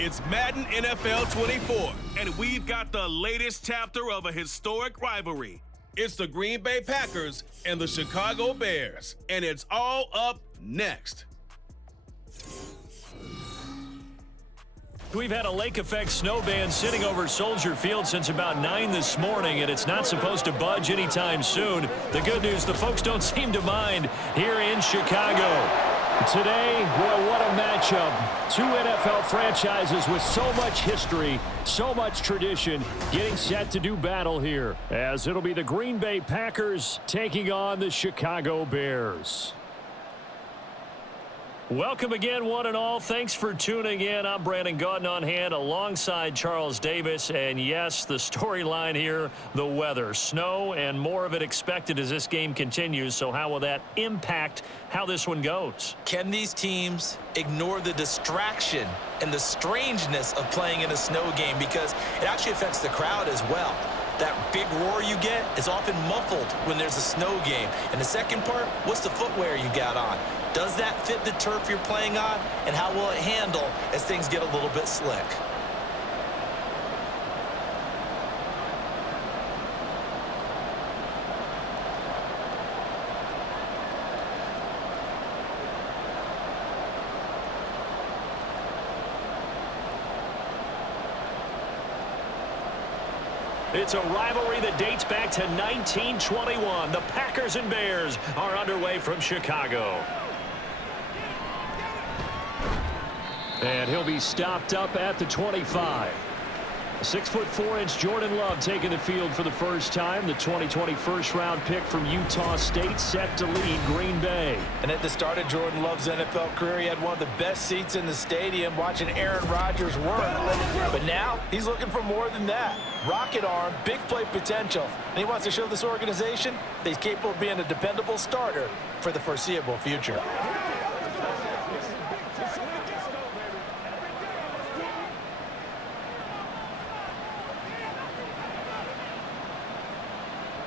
It's Madden NFL 24, and we've got the latest chapter of a historic rivalry. It's the Green Bay Packers and the Chicago Bears, and it's all up next. We've had a lake effect snow band sitting over Soldier Field since about 9 this morning, and it's not supposed to budge anytime soon. The good news, the folks don't seem to mind here in Chicago. Today, boy, what a matchup. Two NFL franchises with so much history, so much tradition, getting set to do battle here, as it'll be the Green Bay Packers taking on the Chicago Bears. Welcome again, one and all. Thanks for tuning in. I'm Brandon Gaudin on hand alongside Charles Davis. And yes, the storyline here, the weather. Snow and more of it expected as this game continues. So how will that impact how this one goes? Can these teams ignore the distraction and the strangeness of playing in a snow game? Because it actually affects the crowd as well. That big roar you get is often muffled when there's a snow game. And the second part, what's the footwear you got on? Does that fit the turf you're playing on? And how will it handle as things get a little bit slick? It's a rivalry that dates back to 1921. The Packers and Bears are underway from Chicago. And he'll be stopped up at the 25. 6'4" Jordan Love taking the field for the first time. The 2020 first-round pick from Utah State set to lead Green Bay. And at the start of Jordan Love's NFL career, he had one of the best seats in the stadium watching Aaron Rodgers work. But now he's looking for more than that. Rocket arm, big play potential. And he wants to show this organization that he's capable of being a dependable starter for the foreseeable future.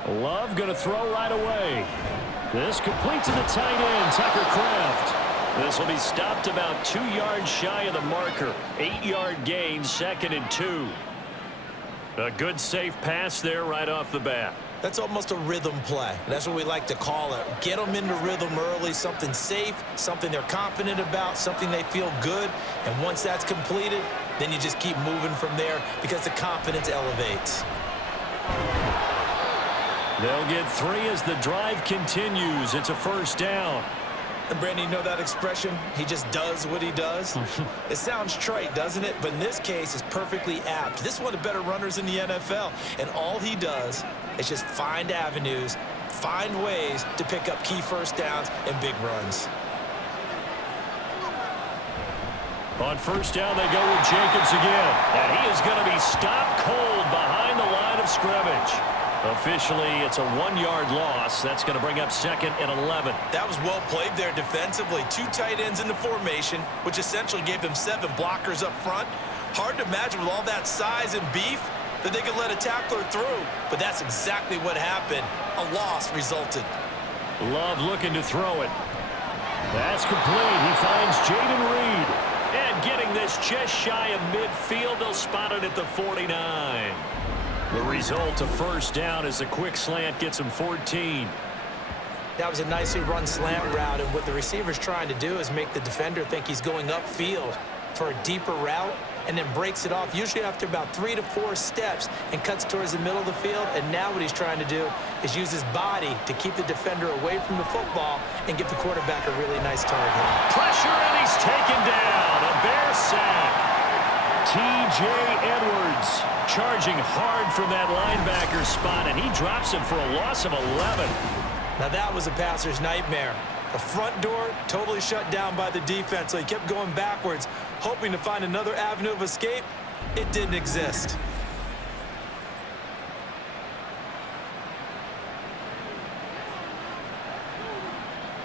Love going to throw right away. This complete to the tight end, Tucker Kraft. This will be stopped about 2 yards shy of the marker. 8-yard gain, 2nd and 2. A good safe pass there right off the bat. That's almost a rhythm play. That's what we like to call it. Get them into rhythm early, something safe, something they're confident about, something they feel good. And once that's completed, then you just keep moving from there because the confidence elevates. They'll get 3 as the drive continues. It's a first down. And Brandon, you know that expression? He just does what he does? It sounds trite, doesn't it? But in this case, it's perfectly apt. This is one of the better runners in the NFL. And all he does is just find avenues, find ways to pick up key first downs and big runs. On first down, they go with Jacobs again. And he is going to be stopped cold behind the line of scrimmage. Officially, it's a 1-yard loss. That's going to bring up 2nd and 11. That was well played there defensively. 2 tight ends in the formation, which essentially gave them 7 blockers up front. Hard to imagine with all that size and beef that they could let a tackler through. But that's exactly what happened. A loss resulted. Love looking to throw it. That's complete. He finds Jaden Reed. And getting this just shy of midfield, they'll spot it at the 49. The result, a first down, as a quick slant gets him 14. That was a nicely run slant route, and what the receiver's trying to do is make the defender think he's going upfield for a deeper route, and then breaks it off, usually after about 3 to 4 steps, and cuts towards the middle of the field. And now what he's trying to do is use his body to keep the defender away from the football and give the quarterback a really nice target. Pressure, and he's taken down. A Bear sack. T.J. Edwards charging hard from that linebacker spot, and he drops him for a loss of 11. Now that was a passer's nightmare. The front door totally shut down by the defense, so he kept going backwards, hoping to find another avenue of escape. It didn't exist.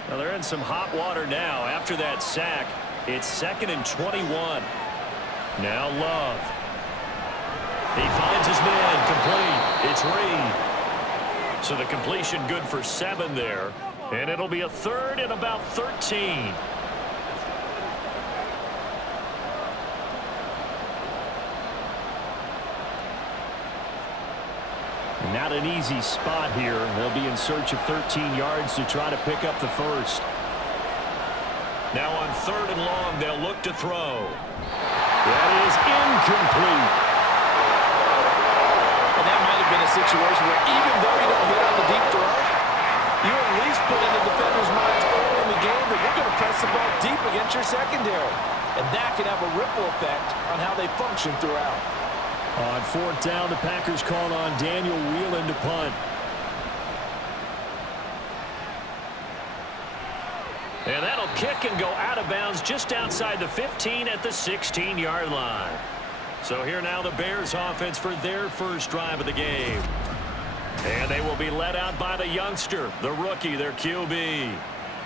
Well, they're in some hot water now. After that sack, it's 2nd and 21. Now Love. He finds his man, complete. It's Reed. So the completion good for 7 there. And it'll be a 3rd and about 13. Not an easy spot here. They'll be in search of 13 yards to try to pick up the first. Now on 3rd and long, they'll look to throw. That is incomplete. And that might have been a situation where even though you don't hit on the deep throw, you at least put in the defender's minds early in the game that we're going to press the ball deep against your secondary. And that can have a ripple effect on how they function throughout. On 4th down, the Packers called on Daniel Whelan to punt. And that'll kick and go out of bounds just outside the 15 at the 16-yard line. So here now the Bears offense for their first drive of the game. And they will be led out by the youngster, the rookie, their QB.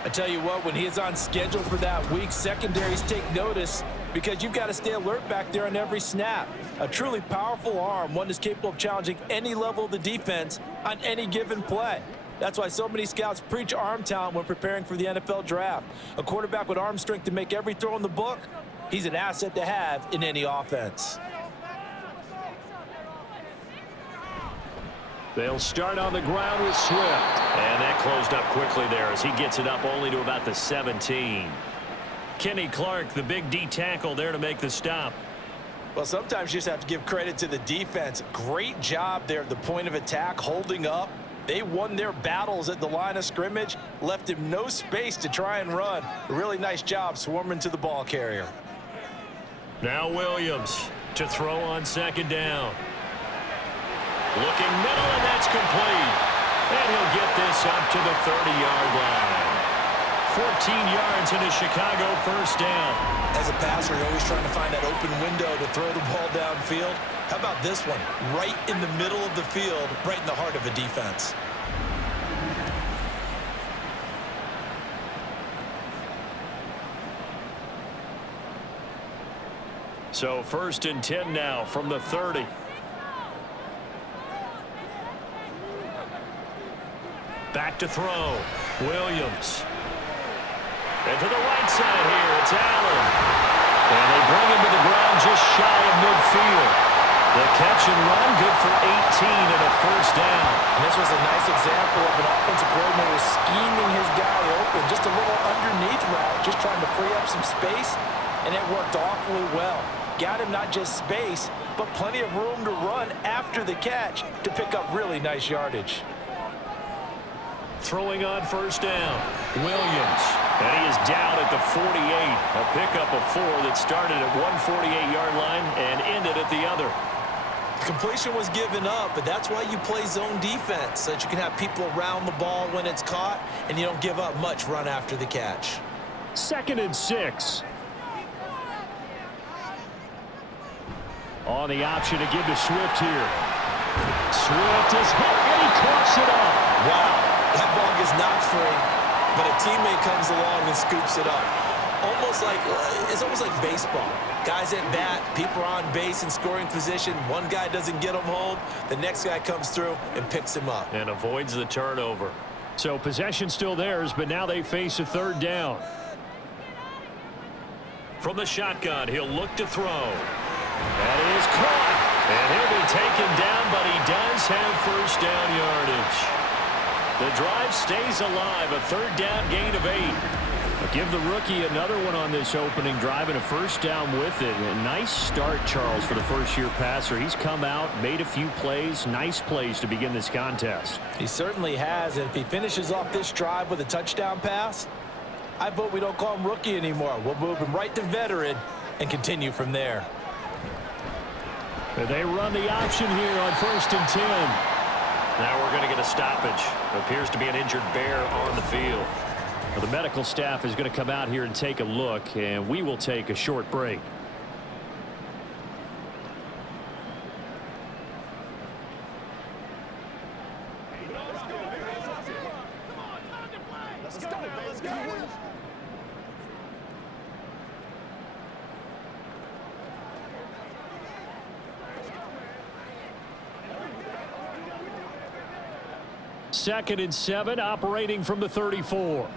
I tell you what, when he is on schedule for that week, secondaries take notice because you've got to stay alert back there on every snap. A truly powerful arm, one that's capable of challenging any level of the defense on any given play. That's why so many scouts preach arm talent when preparing for the NFL draft. A quarterback with arm strength to make every throw in the book, he's an asset to have in any offense. They'll start on the ground with Swift. And that closed up quickly there as he gets it up only to about the 17. Kenny Clark, the big D tackle there to make the stop. Well, sometimes you just have to give credit to the defense. Great job there at the point of attack, holding up. They won their battles at the line of scrimmage, left him no space to try and run. A really nice job swarming to the ball carrier. Now Williams to throw on 2nd down. Looking middle, and that's complete. And he'll get this up to the 30-yard line. 14 yards and a Chicago first down. As a passer, you're always trying to find that open window to throw the ball downfield. How about this one? Right in the middle of the field, right in the heart of a defense. So 1st and 10 now from the 30. Back to throw. Williams. And to the right side here, it's Allen. And they bring him to the ground just shy of midfield. The catch and run, good for 18 and a first down. And this was a nice example of an offensive coordinator scheming his guy open. Just a little underneath route, just trying to free up some space. And it worked awfully well. Got him not just space, but plenty of room to run after the catch to pick up really nice yardage. Throwing on 1st down, Williams. And he is down at the 48. A pickup of 4 that started at one 48-yard line and ended at the other. Completion was given up, but that's why you play zone defense, so that you can have people around the ball when it's caught, and you don't give up much run after the catch. 2nd and 6. On the option to give to Swift here. Swift is hit, and he coughs it up. Wow. That ball gets knocked free, but a teammate comes along and scoops it up. It's almost like baseball. Guys at bat, people are on base in scoring position. One guy doesn't get him home. The next guy comes through and picks him up. And avoids the turnover. So possession still theirs, but now they face a 3rd down. From the shotgun, he'll look to throw. That is caught. And he'll be taken down, but he does have first down yardage. The drive stays alive, a 3rd down gain of 8. But give the rookie another one on this opening drive and a first down with it. A nice start, Charles, for the first-year passer. He's come out, made a few plays, nice plays to begin this contest. He certainly has, and if he finishes off this drive with a touchdown pass, I vote we don't call him rookie anymore. We'll move him right to veteran and continue from there. They run the option here on 1st and 10. Now we're going to get a stoppage. Appears to be an injured Bear on the field. Well, the medical staff is going to come out here and take a look, and we will take a short break. Second and 7, operating from the 34.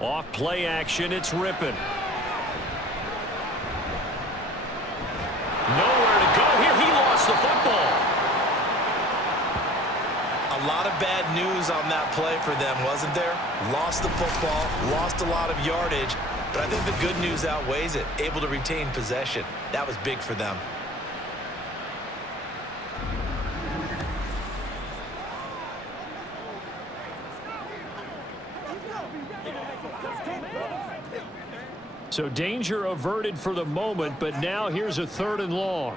Off play action, it's Rippon. Nowhere to go here. errors on that play for them, wasn't there? Lost the football, lost a lot of yardage, but I think the good news outweighs it. Able to retain possession. That was big for them. So danger averted for the moment, but now here's a 3rd and long.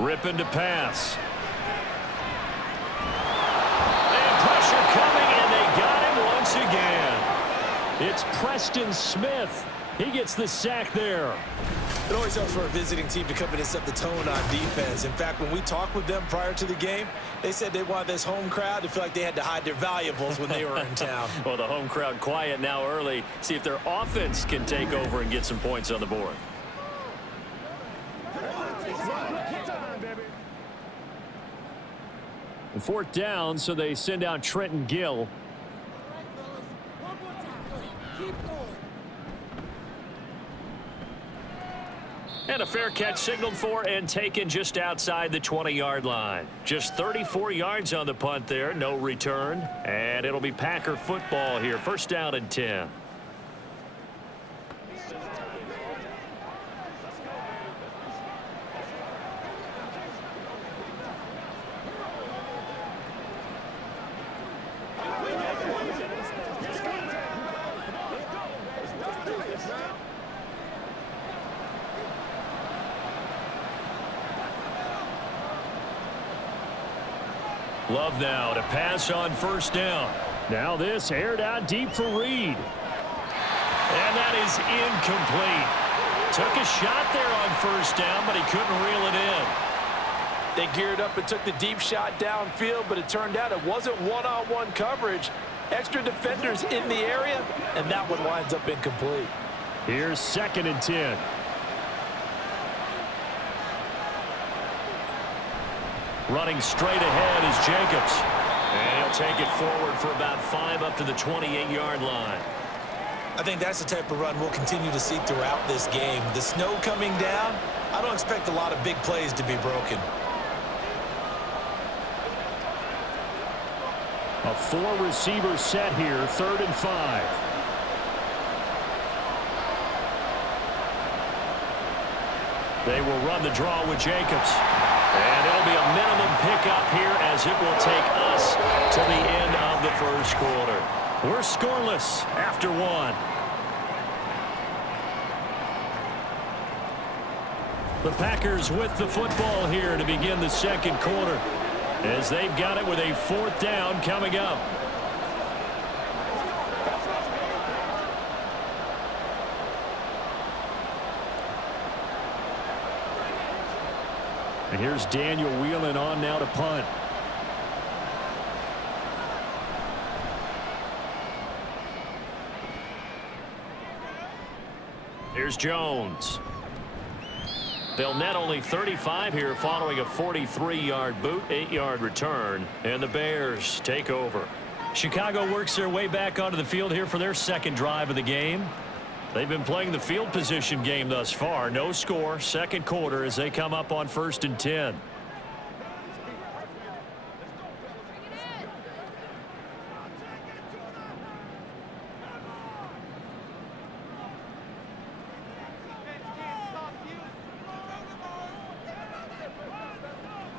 Ripping to pass. And pressure coming, and they got him once again. It's Preston Smith. He gets the sack there. It always helps for a visiting team to come in and set the tone on defense. In fact, when we talked with them prior to the game, they said they wanted this home crowd to feel like they had to hide their valuables when they were in town. Well, the home crowd quiet now early. See if their offense can take over and get some points on the board. And 4th down, so they send out Trenton Gill. And a fair catch signaled for and taken just outside the 20-yard line. Just 34 yards on the punt there, no return. And it'll be Packer football here, 1st down and 10. Love now to pass on 1st down. Now this aired out deep for Reed. And that is incomplete. Took a shot there on 1st down, but he couldn't reel it in. They geared up and took the deep shot downfield, but it turned out it wasn't one-on-one coverage. Extra defenders in the area, and that one winds up incomplete. Here's 2nd and 10. Running straight ahead is Jacobs. And he'll take it forward for about 5 up to the 28-yard line. I think that's the type of run we'll continue to see throughout this game. The snow coming down, I don't expect a lot of big plays to be broken. A 4-receiver set here, 3rd and 5. They will run the draw with Jacobs. And it'll be a minimum pickup here as it will take us to the end of the 1st quarter. We're scoreless after 1. The Packers with the football here to begin the 2nd quarter as they've got it with a 4th down coming up. And here's Daniel Whelan on now to punt. Here's Jones. They'll net only 35 here following a 43-yard boot, 8-yard return, and the Bears take over. Chicago works their way back onto the field here for their 2nd drive of the game. They've been playing the field position game thus far. No score, 2nd quarter as they come up on 1st and 10.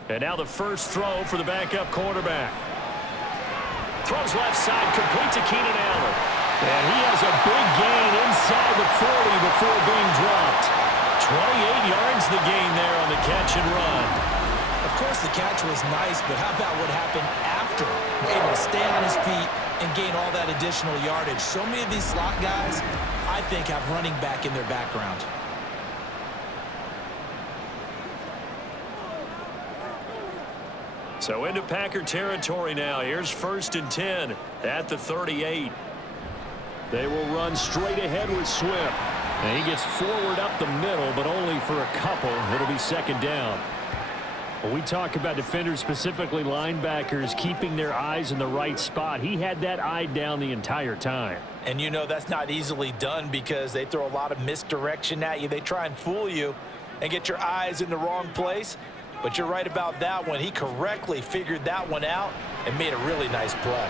And now the first throw for the backup quarterback. Throws left side, complete to Keenan Allen. And he has a big gain inside the 40 before being dropped. 28 yards the gain there on the catch and run. Of course, the catch was nice, but how about what happened after? Able to stay on his feet and gain all that additional yardage. So many of these slot guys, I think, have running back in their background. So into Packer territory now. Here's 1st and 10 at the 38. They will run straight ahead with Swift. And he gets forward up the middle, but only for a couple. It'll be 2nd down. When we talk about defenders, specifically linebackers, keeping their eyes in the right spot, he had that eye down the entire time. And you know that's not easily done because they throw a lot of misdirection at you. They try and fool you and get your eyes in the wrong place. But you're right about that one. He correctly figured that one out and made a really nice play.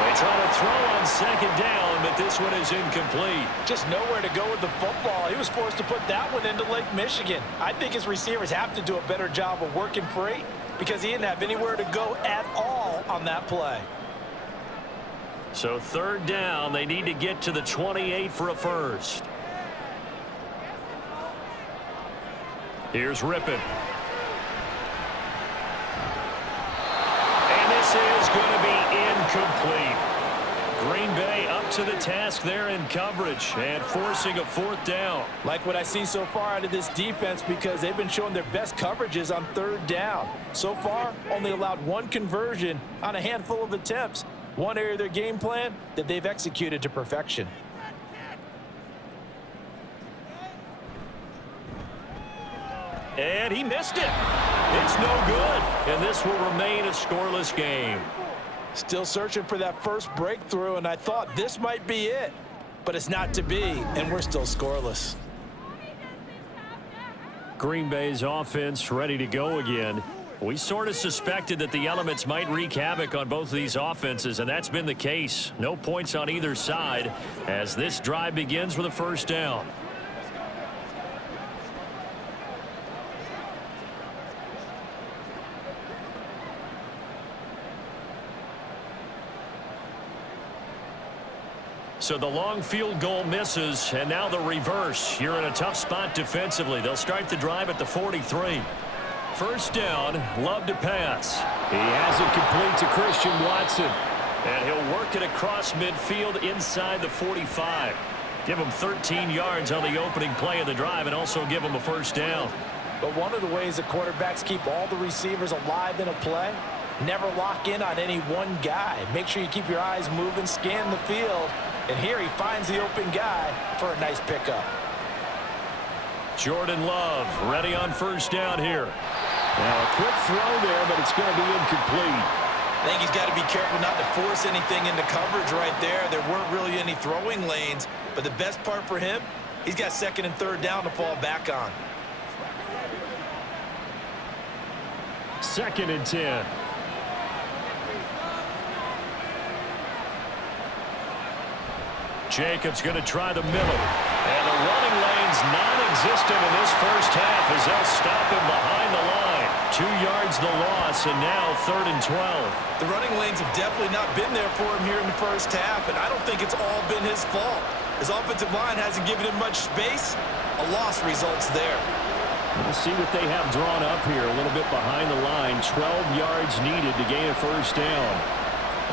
They try to throw on second down, but this one is incomplete. Just nowhere to go with the football. He was forced to put that one into Lake Michigan. I think his receivers have to do a better job of working free because he didn't have anywhere to go at all on that play. So third down, they need to get to the 28 for a first. Here's Rippon. And this is going to be incomplete. Green Bay up to the task there in coverage and forcing a fourth down. Like what I see so far out of this defense because they've been showing their best coverages on third down. So far, only allowed one conversion on a handful of attempts. One area of their game plan that they've executed to perfection. And he missed it. It's no good. And this will remain a scoreless game. Still searching for that first breakthrough, and I thought this might be it. But it's not to be, and we're still scoreless. Green Bay's offense ready to go again. We sort of suspected that the elements might wreak havoc on both of these offenses, and that's been the case. No points on either side as this drive begins with a first down. So the long field goal misses, and now the reverse. You're in a tough spot defensively. They'll start the drive at the 43. First down, Love to pass. He has it complete to Christian Watson. And he'll work it across midfield inside the 45. Give him 13 yards on the opening play of the drive and also give him a first down. But one of the ways that quarterbacks keep all the receivers alive in a play, never lock in on any one guy. Make sure you keep your eyes moving, scan the field. And here he finds the open guy for a nice pickup. Jordan Love ready on first down here. Now a quick throw there, but it's going to be incomplete. I think he's got to be careful not to force anything into coverage right there. There weren't really any throwing lanes, but the best part for him, he's got second and third down to fall back on. Second and 10. Jacobs going to try the middle. And the running lane's non-existent in this first half as they'll stop him behind the line. 2 yards the loss, and now third and 12. The running lanes have definitely not been there for him here in the first half, and I don't think it's all been his fault. His offensive line hasn't given him much space. A loss results there. We'll see what they have drawn up here a little bit behind the line. 12 yards needed to gain a first down.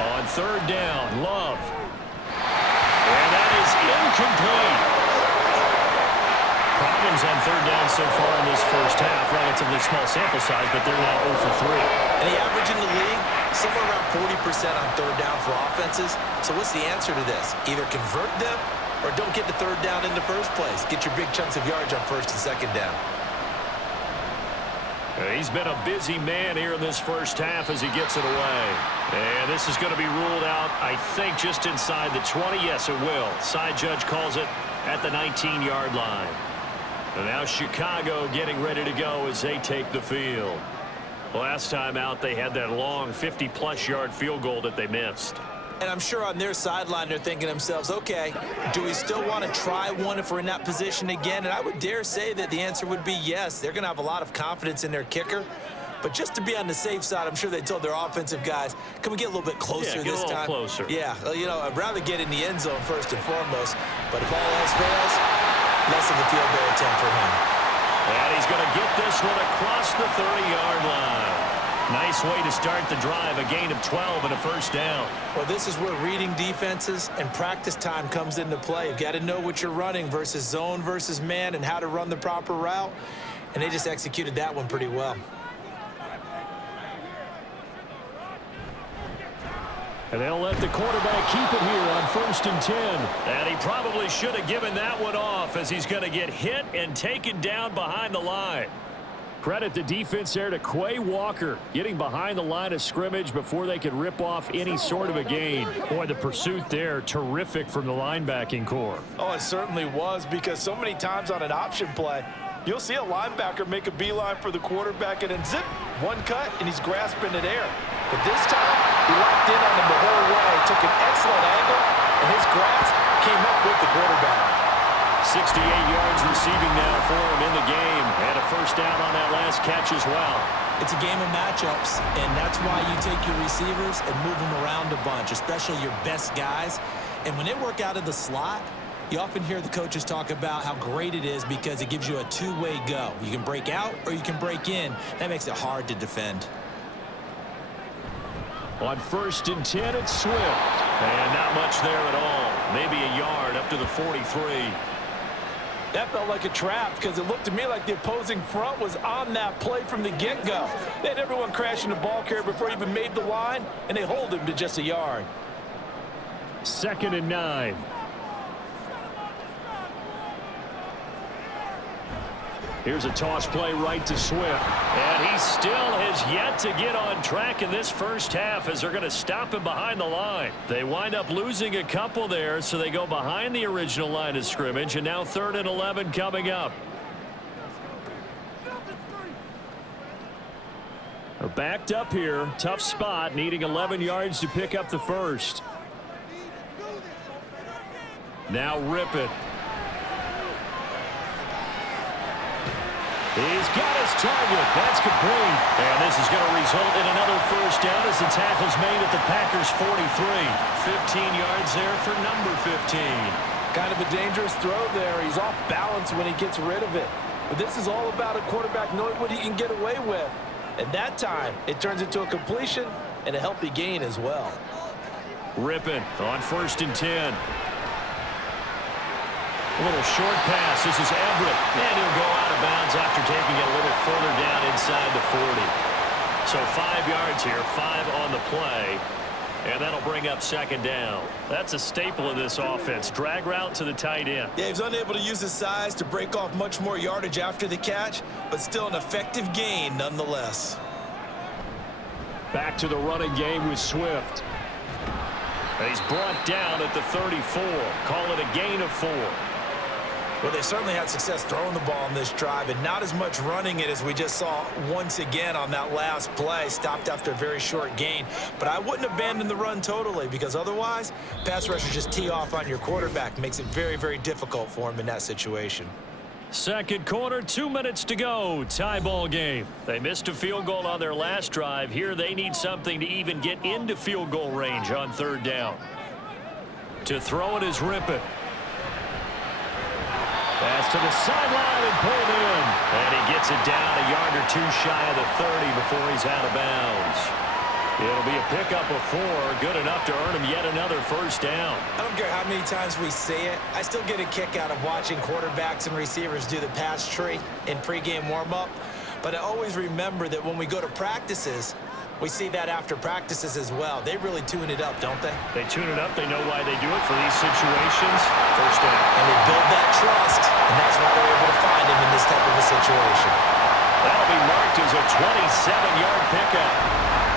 On third down, Love. And that is incomplete. Problems on third down so far in this first half. Relatively small sample size, but they're now 0 for 3. And the average in the league, somewhere around 40% on third down for offenses. So what's the answer to this? Either convert them or don't get the third down in the first place. Get your big chunks of yards on first and second down. He's been a busy man here in this first half as he gets it away. And this is going to be ruled out, I think, just inside the 20. Yes, it will. Side judge calls it at the 19-yard line. And now Chicago getting ready to go as they take the field. Last time out, they had that long 50-plus yard field goal that they missed. And I'm sure on their sideline, they're thinking to themselves, okay, do we still want to try one if we're in that position again? And I would dare say that the answer would be yes. They're going to have a lot of confidence in their kicker. But just to be on the safe side, I'm sure they told their offensive guys, can we get a little bit closer this time? Closer. Yeah, you know, I'd rather get in the end zone first and foremost. But if all else fails, less of a field goal attempt for him. And he's going to get this one across the 30-yard line. Nice way to start the drive, a gain of 12 and a first down. Well, this is where reading defenses and practice time comes into play. You've got to know what you're running versus zone versus man and how to run the proper route. And they just executed that one pretty well. And they'll let the quarterback keep it here on first and 10. And he probably should have given that one off as he's going to get hit and taken down behind the line. Credit the defense there to Quay Walker, getting behind the line of scrimmage before they could rip off any sort of a gain. Boy, the pursuit there, terrific from the linebacking core. Oh, it certainly was, because so many times on an option play, You'll see a linebacker make a beeline for the quarterback and then zip, one cut, and he's grasping it air. But this time, he locked in on him the whole way, took an excellent angle, and his grasp came up with the quarterback. 68 yards receiving now for him in the game, and a first down on that last catch as well. It's a game of matchups, and that's why you take your receivers and move them around a bunch, especially your best guys. And when they work out of the slot, you often hear the coaches talk about how great it is because it gives you a two-way go. You can break out or you can break in. That makes it hard to defend. On 1st and 10, it's Swift. And not much there at all. Maybe a yard up to the 43. That felt like a trap because it looked to me like the opposing front was on that play from the get-go. They had everyone crashing the ball carrier before he even made the line, and they hold him to just a yard. 2nd and 9. Here's a toss play right to Swift. And he still has yet to get on track in this first half as they're going to stop him behind the line. They wind up losing a couple there, so they go behind the original line of scrimmage, and now 3rd and 11 coming up. They're backed up here. Tough spot, needing 11 yards to pick up the first. Now rip it. He's got his target. That's complete. And this is going to result in another first down as the tackle's made at the Packers' 43. 15 yards there for number 15. Kind of a dangerous throw there. He's off balance when he gets rid of it. But this is all about a quarterback knowing what he can get away with. And that time, it turns into a completion and a healthy gain as well. Rippin on 1st and 10. A little short pass. This is Everett. And he'll go out of bounds after taking it a little further down inside the 40. So 5 yards here, 5 on the play. And that'll bring up 2nd down. That's a staple of this offense. Drag route to the tight end. Yeah, he's unable to use his size to break off much more yardage after the catch, but still an effective gain nonetheless. Back to the running game with Swift. And he's brought down at the 34. Call it a gain of 4. Well, they certainly had success throwing the ball on this drive and not as much running it as we just saw once again on that last play. Stopped after a very short gain. But I wouldn't abandon the run totally because otherwise, pass rushers just tee off on your quarterback. Makes it very, very difficult for him in that situation. 2nd quarter, 2 minutes to go. Tie ball game. They missed a field goal on their last drive. Here they need something to even get into field goal range on 3rd down. To throw it is Rippett. Pass to the sideline and pulled in. And he gets it down a yard or 2 shy of the 30 before he's out of bounds. It'll be a pickup of 4, good enough to earn him yet another first down. I don't care how many times we see it. I still get a kick out of watching quarterbacks and receivers do the pass tree in pregame warm-up. But I always remember that when we go to practices, we see that after practices as well. They really tune it up, don't they? They tune it up. They know why they do it for these situations. First down. And they build that trust, and that's why they're able to find him in this type of a situation. That'll be marked as a 27-yard pickup.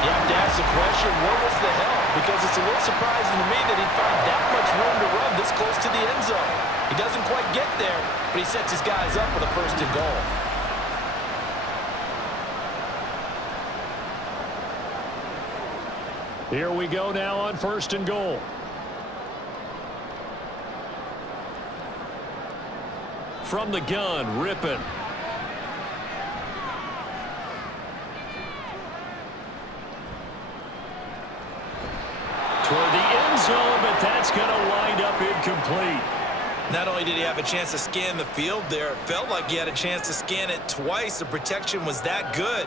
You have to ask the question, where was the help? Because it's a little surprising to me that he'd find that much room to run this close to the end zone. He doesn't quite get there, but he sets his guys up with a 1st and goal. Here we go now on 1st and goal. From the gun, Rippin. Toward the end zone, but that's going to wind up incomplete. Not only did he have a chance to scan the field there, it felt like he had a chance to scan it twice. The protection was that good.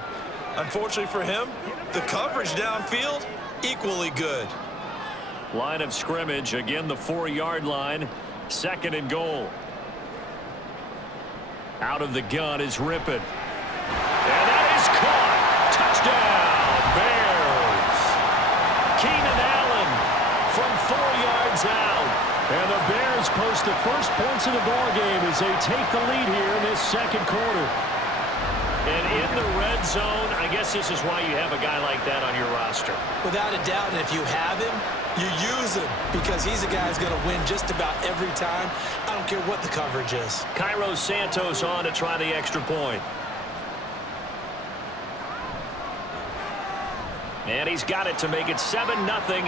Unfortunately for him, the coverage downfield, equally good. Line of scrimmage, again the 4-yard line. 2nd and goal. Out of the gun is Rippin. And that is caught. Touchdown, Bears. Keenan Allen from 4 yards out. And the Bears post the first points of the ballgame as they take the lead here in this 2nd quarter. And in the red zone, I guess this is why you have a guy like that on your roster. Without a doubt, and if you have him, You use him because he's a guy who's going to win just about every time. I don't care what the coverage is. Cairo Santos on to try the extra point. And he's got it to make it 7-0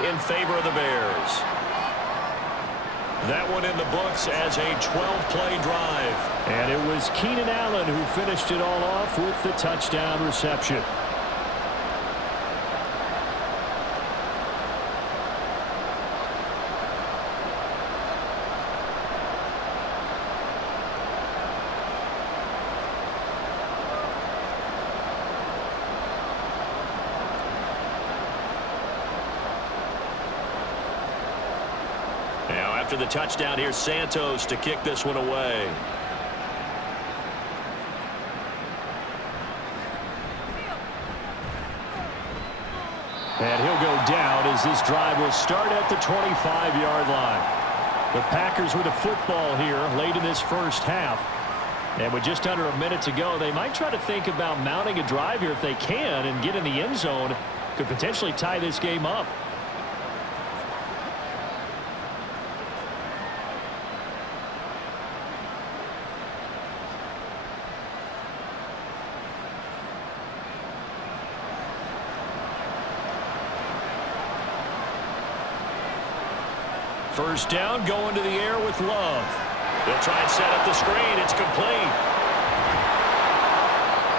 in favor of the Bears. That one in the books as a 12-play drive. And it was Keenan Allen who finished it all off with the touchdown reception. After the touchdown, here's Santos to kick this one away. And he'll go down as this drive will start at the 25-yard line. The Packers with a football here late in this first half. And with just under a minute to go, they might try to think about mounting a drive here if they can and get in the end zone. Could potentially tie this game up. First down, going to the air with Love. They'll try and set up the screen. It's complete.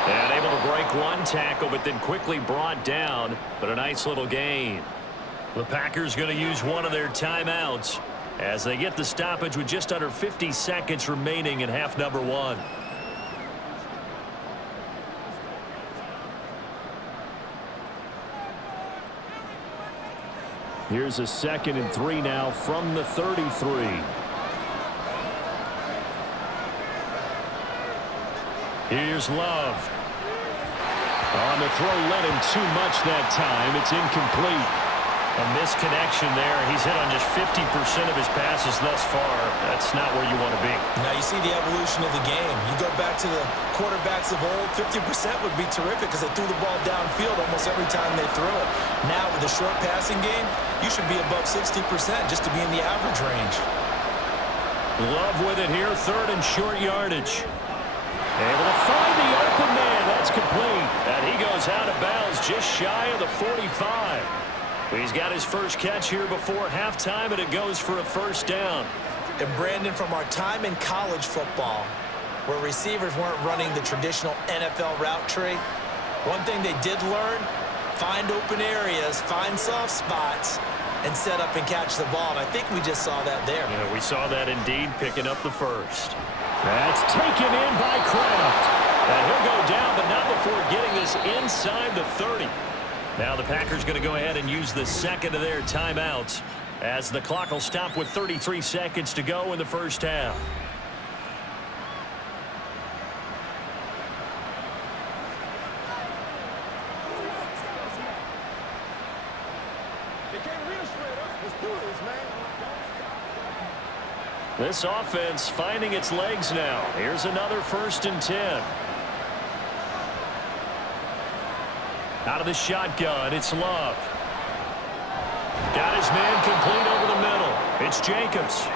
And able to break one tackle, but then quickly brought down. But a nice little gain. The Packers going to use one of their timeouts as they get the stoppage with just under 50 seconds remaining in half number one. Here's a 2nd and 3 now from the 33. Here's Love. On the throw, led him too much that time. It's incomplete. A misconnection there. He's hit on just 50% of his passes thus far. That's not where you want to be. Now you see the evolution of the game. You go back to the quarterbacks of old, 50% would be terrific because they threw the ball downfield almost every time they threw it. Now with the short passing game, you should be above 60% just to be in the average range. Love with it here, 3rd and short yardage. Able to find the open man. That's complete. And he goes out of bounds just shy of the 45. He's got his first catch here before halftime, and it goes for a first down. And Brandon, from our time in college football, where receivers weren't running the traditional NFL route tree, one thing they did learn, find open areas, find soft spots, and set up and catch the ball. And I think we just saw that there. Yeah, we saw that indeed, picking up the first. That's taken in by Kraft. And he'll go down, but not before getting this inside the 30. Now the Packers going to go ahead and use the 2nd of their timeouts as the clock will stop with 33 seconds to go in the first half. This offense finding its legs now. Here's another 1st and 10. Out of the shotgun, it's Love. Got his man complete over the middle. It's Jacobs.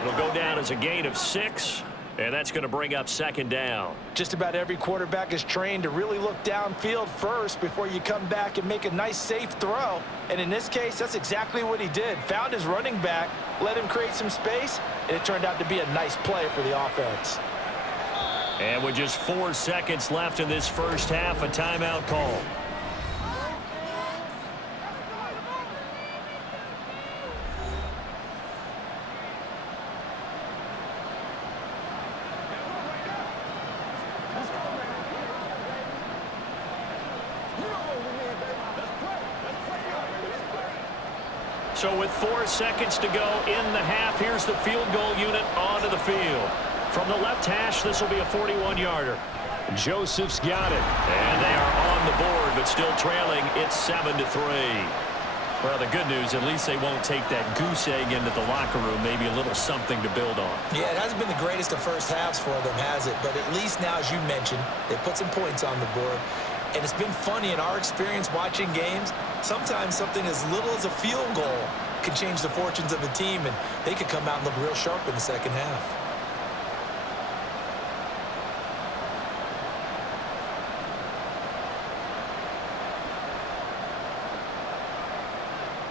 It'll go down as a gain of 6, and that's going to bring up 2nd down. Just about every quarterback is trained to really look downfield first before you come back and make a nice, safe throw. And in this case, that's exactly what he did. Found his running back, let him create some space, and it turned out to be a nice play for the offense. And with just 4 seconds left in this first half, a timeout call. So with 4 seconds to go in the half, here's the field goal unit onto the field. From the left hash, this will be a 41-yarder. Joseph's got it. And they are on the board, but still trailing. It's 7-3. Well, the good news, at least they won't take that goose egg into the locker room. Maybe a little something to build on. Yeah, it hasn't been the greatest of first halves for them, has it? But at least now, as you mentioned, they put some points on the board. And it's been funny in our experience watching games. Sometimes something as little as a field goal can change the fortunes of a team, and they could come out and look real sharp in the second half.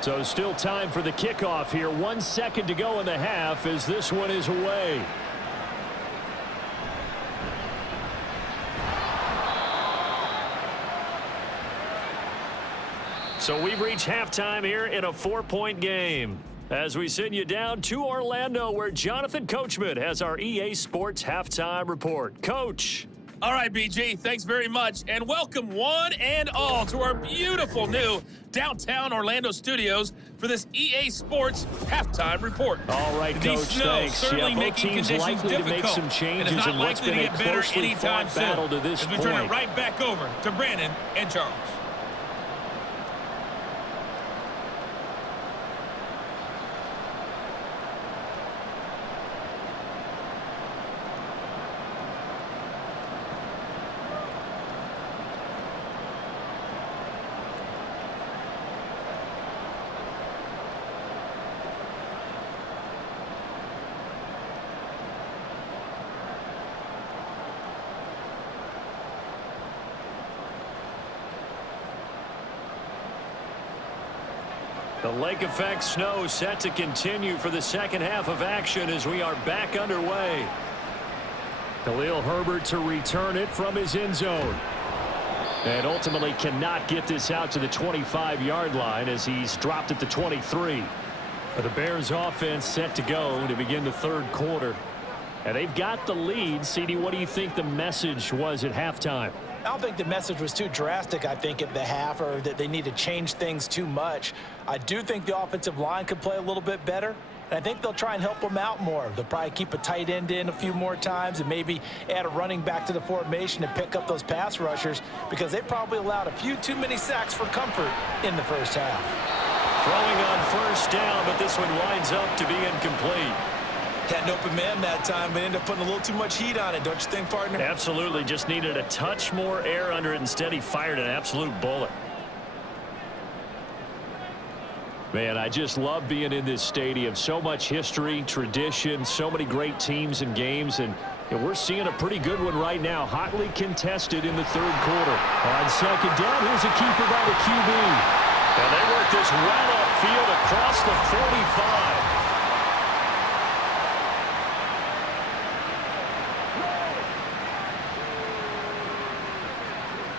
So still time for the kickoff here. 1 second to go in the half as this one is away. So we've reached halftime here in a 4-point game as we send you down to Orlando, where Jonathan Coachman has our EA Sports halftime report. Coach. All right, BG, thanks very much, and welcome one and all to our beautiful new downtown Orlando studios for this EA Sports halftime report. All right, the Coach, snow thanks. certainly making teams conditions likely difficult, to make some changes and it's not in what's likely been to a get better closely anytime fought battle soon. to this as we point. turn it right back over to Brandon and Charles. The lake effect snow set to continue for the second half of action as we are back underway. Khalil Herbert to return it from his end zone. And ultimately cannot get this out to the 25-yard line as he's dropped at the 23. But the Bears offense set to go to begin the third quarter. And they've got the lead. CD, what do you think the message was at halftime? I don't think the message was too drastic, I think, at the half, or that they need to change things too much. I do think the offensive line could play a little bit better, and I think they'll try and help them out more. They'll probably keep a tight end in a few more times and maybe add a running back to the formation and pick up those pass rushers, because they probably allowed a few too many sacks for comfort in the first half. Throwing on first down, but this one winds up to be incomplete. Had an open man that time, but ended up putting a little too much heat on it, don't you think, partner? Absolutely. Just needed a touch more air under it. Instead, he fired an absolute bullet. Man, I just love being in this stadium. So much history, tradition, so many great teams and games, and we're seeing a pretty good one right now. Hotly contested in the third quarter. On second down, here's a keeper by the QB. And they work this well upfield across the 45.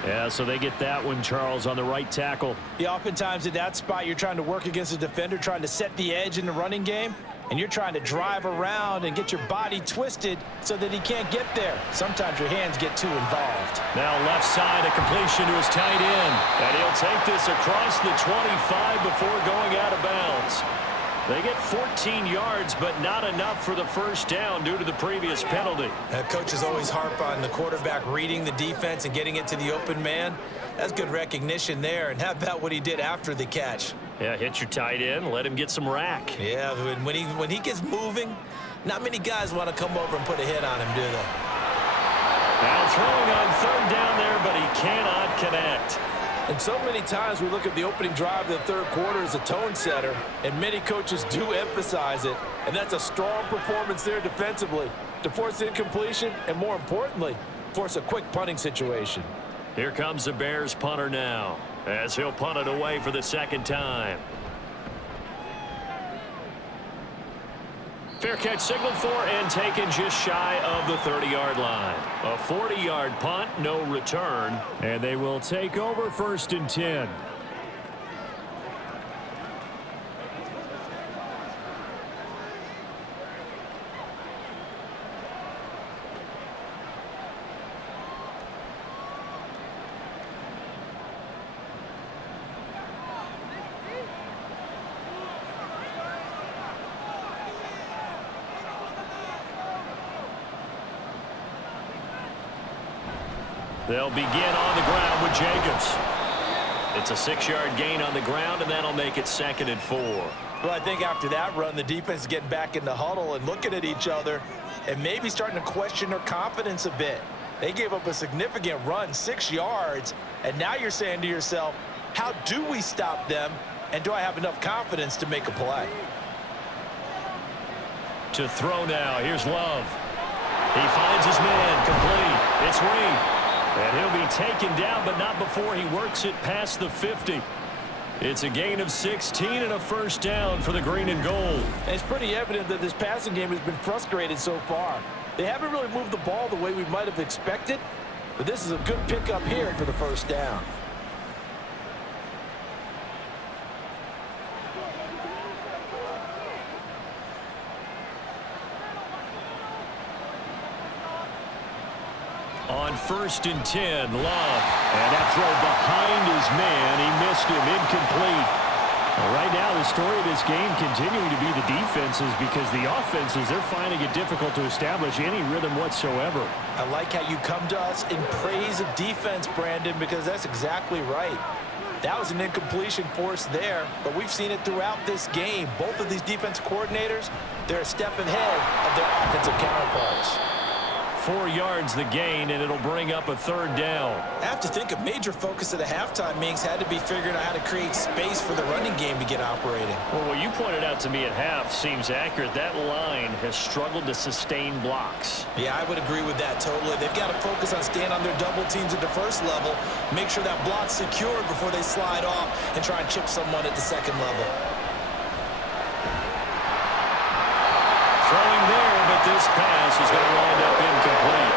Yeah, so they get that one, Charles, on the right tackle. Yeah, oftentimes in that spot, you're trying to work against a defender, trying to set the edge in the running game, and you're trying to drive around and get your body twisted so that he can't get there. Sometimes your hands get too involved. Now left side, a completion to his tight end. And he'll take this across the 25 before going out of bounds. They get 14 yards, but not enough for the first down due to the previous penalty. Coaches always harp on the quarterback reading the defense and getting it to the open man. That's good recognition there. And how about what he did after the catch? Yeah, hit your tight end, let him get some rack. Yeah, when he gets moving, not many guys want to come over and put a hit on him, do they? Now throwing on third down there, but he cannot connect. And so many times we look at the opening drive of the third quarter as a tone setter, and many coaches do emphasize it. And that's a strong performance there defensively to force incompletion and, more importantly, force a quick punting situation. Here comes the Bears punter now as he'll punt it away for the second time. Fair catch signaled for and taken just shy of the 30-yard line. A 40-yard punt, no return, and they will take over 1st and 10. They'll begin on the ground with Jacobs. It's a 6-yard gain on the ground, and that'll make it 2nd and 4. Well, I think after that run, the defense is getting back in the huddle and looking at each other and maybe starting to question their confidence a bit. They gave up a significant run, 6 yards, and now you're saying to yourself, how do we stop them, and do I have enough confidence to make a play? To throw now, here's Love. He finds his man, complete. It's Reed. And he'll be taken down, but not before he works it past the 50. It's a gain of 16 and a first down for the green and gold. And it's pretty evident that this passing game has been frustrated so far. They haven't really moved the ball the way we might have expected, but this is a good pickup here for the first down. On 1st and 10, Love. And that throw behind his man. He missed him. Incomplete. Well, right now, the story of this game continuing to be the defenses, because the offenses, they're finding it difficult to establish any rhythm whatsoever. I like how you come to us in praise of defense, Brandon, because that's exactly right. That was an incompletion force there, but we've seen it throughout this game. Both of these defense coordinators, they're a step ahead of their offensive counterparts. 4 yards the gain, and it'll bring up a third down. I have to think a major focus at the halftime meetings had to be figuring out how to create space for the running game to get operating. Well, what you pointed out to me at half seems accurate. That line has struggled to sustain blocks. Yeah, I would agree with that totally. They've got to focus on staying on their double teams at the first level, make sure that block's secured before they slide off and try and chip someone at the second level. Throwing there, but this pass is going to wind up incomplete.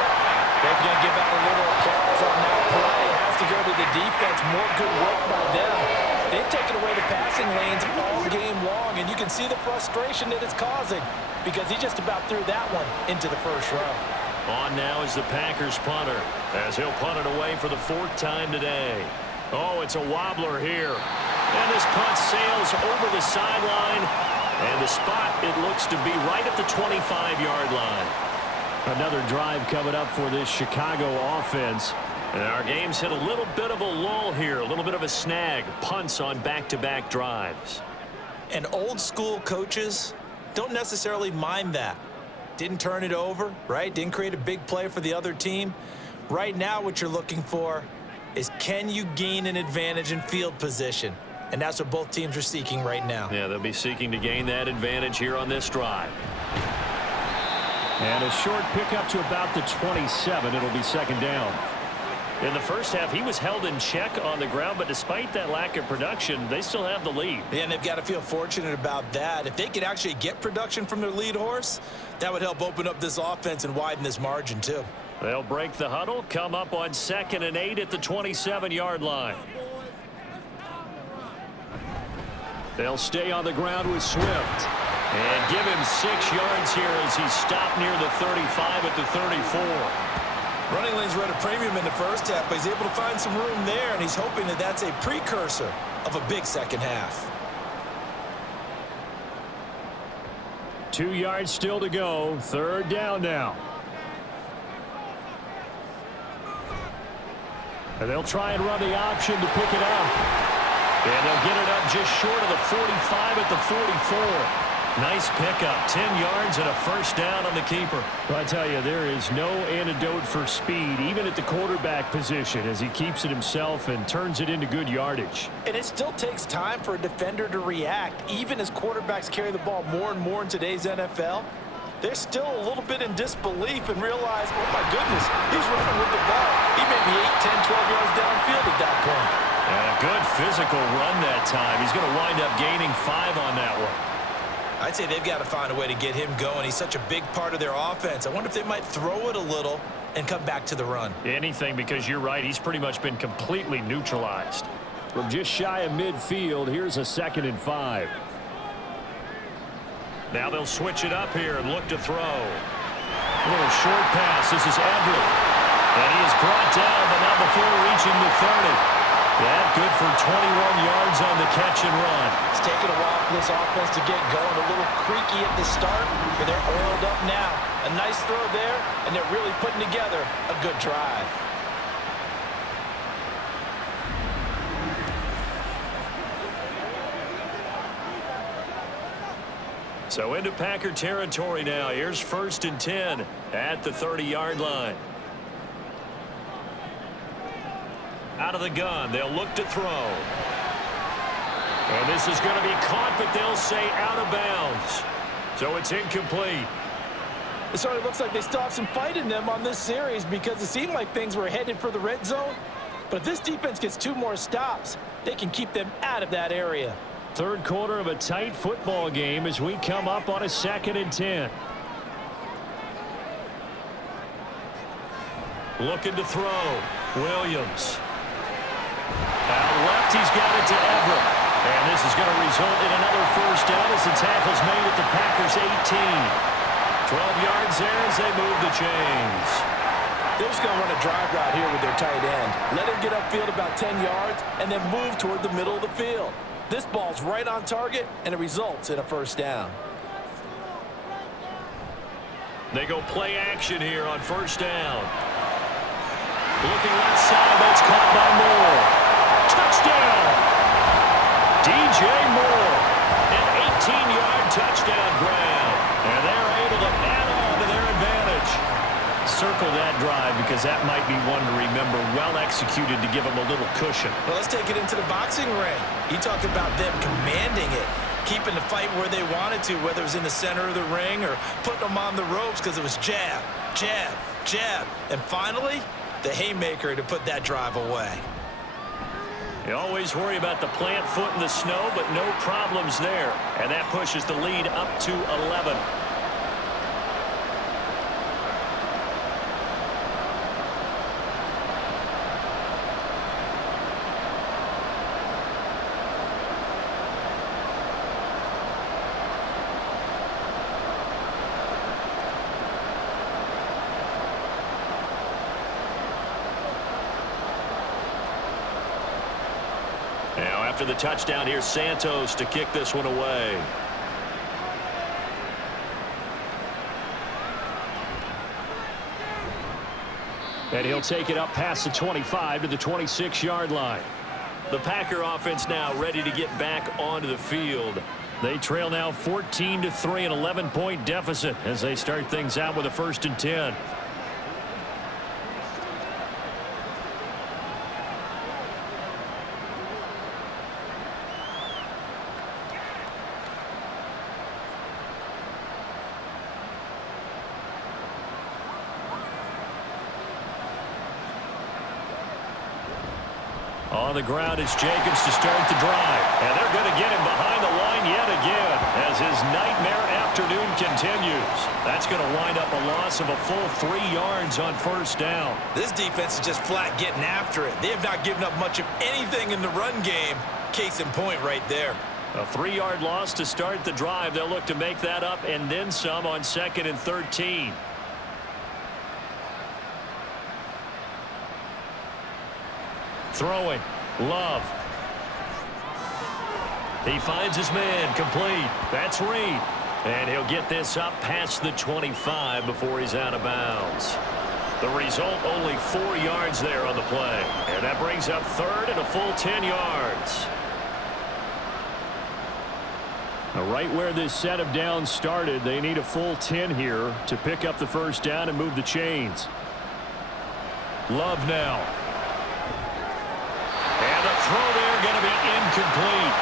They're going to give out a little applause on that play. It has to go to the defense. More good work by them. They've taken away the passing lanes all game long, and you can see the frustration that it's causing because he just about threw that one into the first row. On now is the Packers punter, as he'll punt it away for the 4th time today. Oh, it's a wobbler here. And this punt sails over the sideline. And the spot, it looks to be right at the 25-yard line. Another drive coming up for this Chicago offense. And our game's hit a little bit of a lull here, a little bit of a snag. Punts on back-to-back drives. And old-school coaches don't necessarily mind that. Didn't turn it over, right? Didn't create a big play for the other team. Right now, what you're looking for is, can you gain an advantage in field position? And that's what both teams are seeking right now. Yeah, they'll be seeking to gain that advantage here on this drive. And a short pickup to about the 27. It'll be second down. In the first half, he was held in check on the ground, but despite that lack of production, they still have the lead. Yeah, and they've got to feel fortunate about that. If they could actually get production from their lead horse, that would help open up this offense and widen this margin too. They'll break the huddle, come up on 2nd and 8 at the 27-yard line. They'll stay on the ground with Swift and give him 6 yards here as he stopped near the 35 at the 34. Running lanes were at a premium in the first half, but he's able to find some room there, and he's hoping that that's a precursor of a big second half. 2 yards still to go. Third down now. And they'll try and run the option to pick it up. And they'll get it up just short of the 45 at the 44. Nice pickup, 10 yards and a first down on the keeper. Well, I tell you, there is no antidote for speed, even at the quarterback position, as he keeps it himself and turns it into good yardage. And it still takes time for a defender to react, even as quarterbacks carry the ball more and more in today's NFL. They're still a little bit in disbelief and realize, oh my goodness, he's running with the ball. He may be 8, 10, 12 yards downfield at that point. And a good physical run that time. He's going to wind up gaining 5 on that one. I'd say they've got to find a way to get him going. He's such a big part of their offense. I wonder if they might throw it a little and come back to the run. Anything, because you're right. He's pretty much been completely neutralized. From just shy of midfield, here's a 2nd and 5. Now they'll switch it up here and look to throw. A little short pass. This is Everett. And he is brought down, but not before reaching the 30. That good for 21 yards on the catch and run. It's taken a while for this offense to get going. A little creaky at the start, but they're oiled up now. A nice throw there, and they're really putting together a good drive. So into Packer territory now. Here's 1st and 10 at the 30-yard line. Out of the gun, they'll look to throw. And this is going to be caught, but they'll say out of bounds. So it's incomplete. It sort of looks like they still have some fight in them on this series because it seemed like things were headed for the red zone. But if this defense gets 2 more stops, they can keep them out of that area. Third quarter of a tight football game as we come up on a 2nd and 10. Looking to throw. Williams. Out left, he's got it to Everett. And this is going to result in another first down as the tackle's made at the Packers' 18. 12 yards there as they move the chains. They're just going to run a drive route here with their tight end. Let him get upfield about 10 yards and then move toward the middle of the field. This ball's right on target, and it results in a first down. They go play action here on first down. Looking left side, that's caught by Moore. Touchdown! DJ Moore, an 18-yard touchdown grab. And they're able to add on to their advantage. Circle that drive because that might be one to remember. Well executed to give them a little cushion. Well, let's take it into the boxing ring. You talked about them commanding it, keeping the fight where they wanted to, whether it was in the center of the ring or putting them on the ropes because it was jab, jab, jab. And finally, the haymaker to put that drive away. You always worry about the plant foot in the snow, but no problems there. And that pushes the lead up to 11. Now, after the touchdown, here's Santos to kick this one away. And he'll take it up past the 25 to the 26-yard line. The Packer offense now ready to get back onto the field. They trail now 14-3, an 11-point deficit as they start things out with a 1st and 10. On the ground, it's Jacobs to start the drive. And they're going to get him behind the line yet again as his nightmare afternoon continues. That's going to wind up a loss of a full 3 yards on first down. This defense is just flat getting after it. They have not given up much of anything in the run game. Case in point right there. A 3-yard loss to start the drive. They'll look to make that up and then some on 2nd and 13. Throwing. Love. He finds his man. Complete. That's Reed. And he'll get this up past the 25 before he's out of bounds. The result, only 4 yards there on the play. And that brings up 3rd and a full 10 yards. Now, right where this set of downs started, they need a full 10 here to pick up the first down and move the chains. Love now. And the throw there going to be incomplete.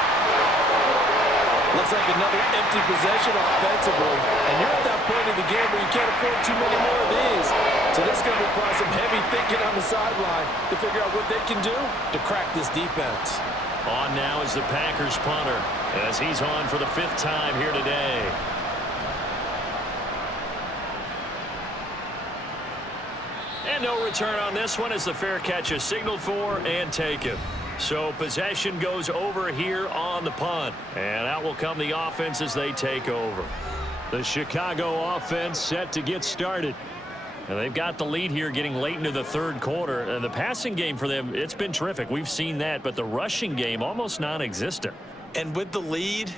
Looks like another empty possession offensively. And you're at that point in the game where you can't afford too many more of these. So this is going to require some heavy thinking on the sideline to figure out what they can do to crack this defense. On now is the Packers punter as he's on for the 5th time here today. And no return on this one as the fair catch is signaled for and taken. So possession goes over here on the punt. And out will come the offense as they take over. The Chicago offense set to get started. And they've got the lead here getting late into the 3rd quarter. And the passing game for them, it's been terrific. We've seen that. But the rushing game, almost non-existent. And with the lead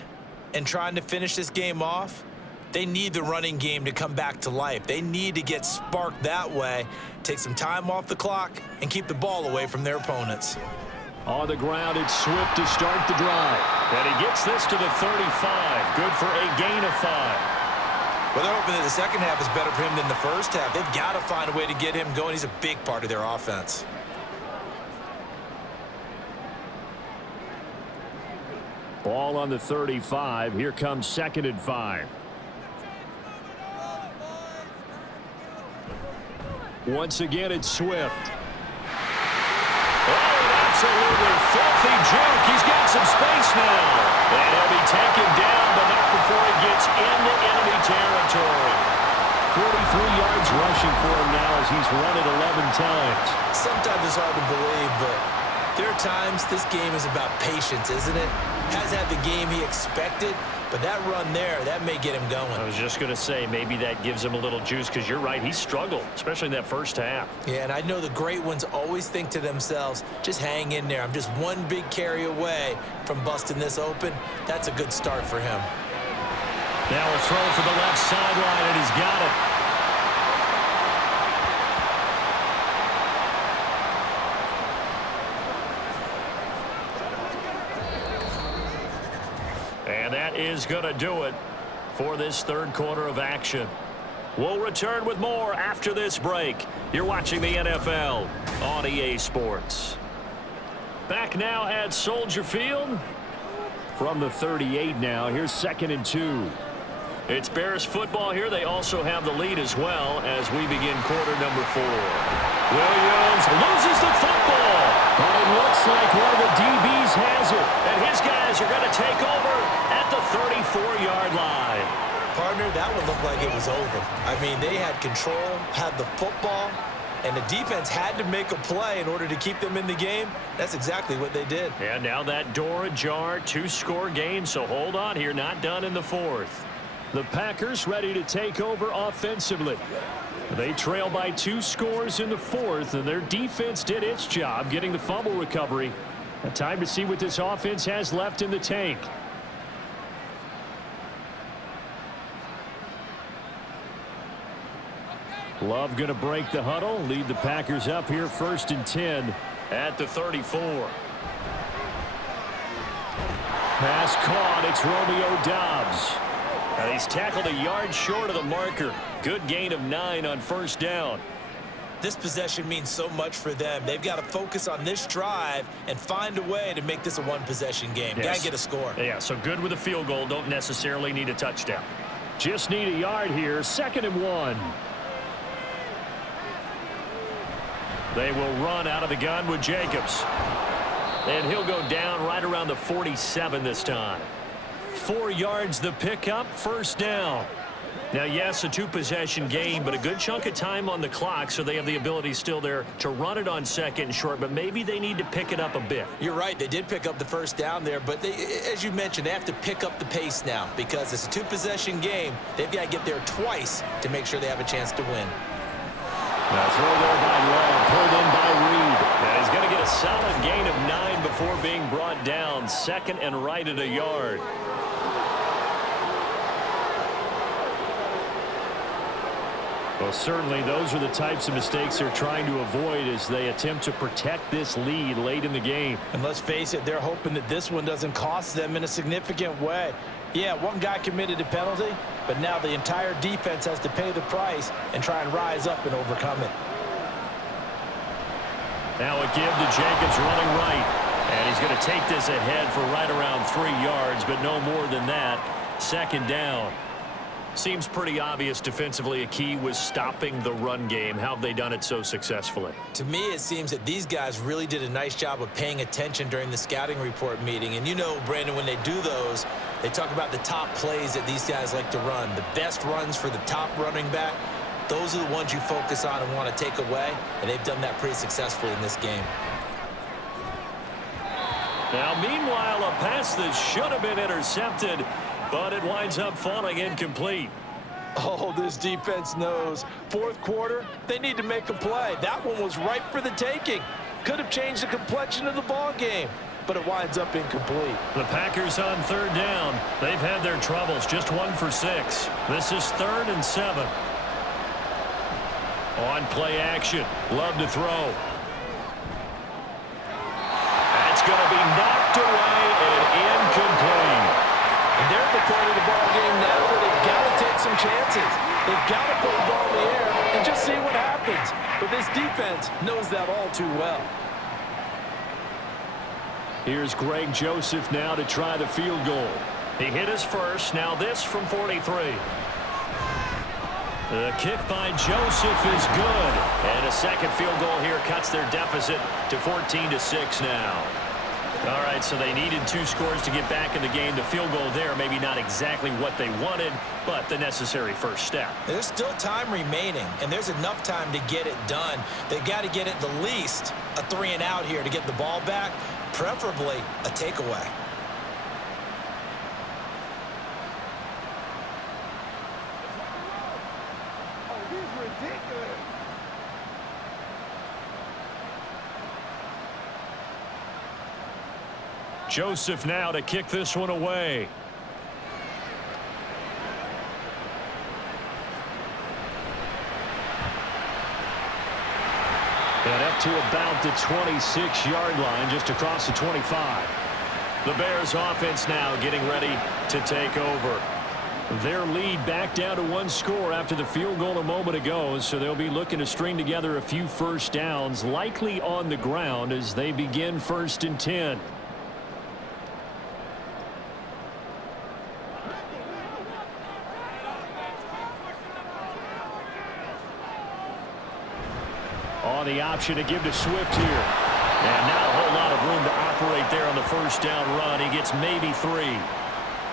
and trying to finish this game off, they need the running game to come back to life. They need to get sparked that way, take some time off the clock, and keep the ball away from their opponents. On the ground, it's Swift to start the drive. And he gets this to the 35. Good for a gain of 5. Well, they're hoping that the second half is better for him than the first half. They've got to find a way to get him going. He's a big part of their offense. Ball on the 35. Here comes 2nd and 5. Once again, it's Swift. Oh, an absolutely filthy juke. He's got some space now. And he'll be taken down, but not before he gets into enemy territory. 43 yards rushing for him now as he's run it 11 times. Sometimes it's hard to believe, but there are times this game is about patience, isn't it? Has had the game he expected, but that run there, that may get him going. I was just going to say, maybe that gives him a little juice, because you're right, he struggled, especially in that first half. Yeah, and I know the great ones always think to themselves, just hang in there. I'm just one big carry away from busting this open. That's a good start for him. Now a throw for the left sideline, and he's got it. And that is going to do it for this third quarter of action. We'll return with more after this break. You're watching the NFL on EA Sports. Back now at Soldier Field. From the 38 now, here's 2nd and 2. It's Bears football here. They also have the lead as well as we begin quarter number 4. Williams loses the football. But it looks like one of the DBs has it. And his guys are going to take over at the 34-yard line. Partner, that one looked like it was over. I mean, they had control, had the football, and the defense had to make a play in order to keep them in the game. That's exactly what they did. And now that door ajar, 2-score game, so hold on here, not done in the 4th. The Packers ready to take over offensively. They trail by 2 scores in the 4th, and their defense did its job getting the fumble recovery. Now time to see what this offense has left in the tank. Love going to break the huddle, lead the Packers up here 1st and 10 at the 34. Pass caught, it's Romeo Doubs. And he's tackled a yard short of the marker. Good gain of 9 on 1st down. This possession means so much for them. They've got to focus on this drive and find a way to make this a one-possession game. Yes. Got to get a score. Yeah, so good with a field goal. Don't necessarily need a touchdown. Just need a yard here. 2nd and 1. They will run out of the gun with Jacobs. And he'll go down right around the 47 this time. 4 yards the pickup, 1st down. Now, yes, a 2-possession game, but a good chunk of time on the clock, so they have the ability still there to run it on 2nd and short, but maybe they need to pick it up a bit. You're right. They did pick up the 1st down there, but they, as you mentioned, they have to pick up the pace now because it's a 2-possession game. They've got to get there twice to make sure they have a chance to win. Now throw there by Long, pulled in by Reed. And he's going to get a solid gain of 9 before being brought down. 2nd and right at a yard. Well, certainly those are the types of mistakes they're trying to avoid as they attempt to protect this lead late in the game. And let's face it, they're hoping that this one doesn't cost them in a significant way. Yeah, one guy committed a penalty, but now the entire defense has to pay the price and try and rise up and overcome it. Now a give to Jacobs running right. And he's going to take this ahead for right around 3 yards, but no more than that. 2nd down. Seems pretty obvious defensively a key was stopping the run game. How have they done it so successfully? To me, it seems that these guys really did a nice job of paying attention during the scouting report meeting. And you know, Brandon, when they do those, they talk about the top plays that these guys like to run. The best runs for the top running back, those are the ones you focus on and want to take away. And they've done that pretty successfully in this game. Now, meanwhile, a pass that should have been intercepted, but it winds up falling incomplete. Oh, this defense knows. 4th quarter, they need to make a play. That one was ripe for the taking. Could have changed the complexion of the ball game, but it winds up incomplete. The Packers on 3rd down. They've had their troubles, just 1 for 6. This is 3rd and 7. On play action, Love to throw. That's going to be knocked away and incomplete. And they're at the point of the ball game now where they've got to take some chances. They've got to put the ball in the air and just see what happens. But this defense knows that all too well. Here's Greg Joseph now to try the field goal. He hit his first. Now this from 43. The kick by Joseph is good. And a second field goal here cuts their deficit to 14-6 now. All right, so they needed 2 scores to get back in the game. The field goal there, maybe not exactly what they wanted, but the necessary first step. There's still time remaining, and there's enough time to get it done. They've got to get it the least a 3-and-out here to get the ball back, preferably a takeaway. Joseph now to kick this one away. And up to about the 26-yard line, just across the 25. The Bears offense now getting ready to take over. Their lead back down to 1 score after the field goal a moment ago, so they'll be looking to string together a few first downs, likely on the ground as they begin 1st and 10. On the option to give to Swift here. And not a whole lot of room to operate there on the first down run. He gets maybe 3.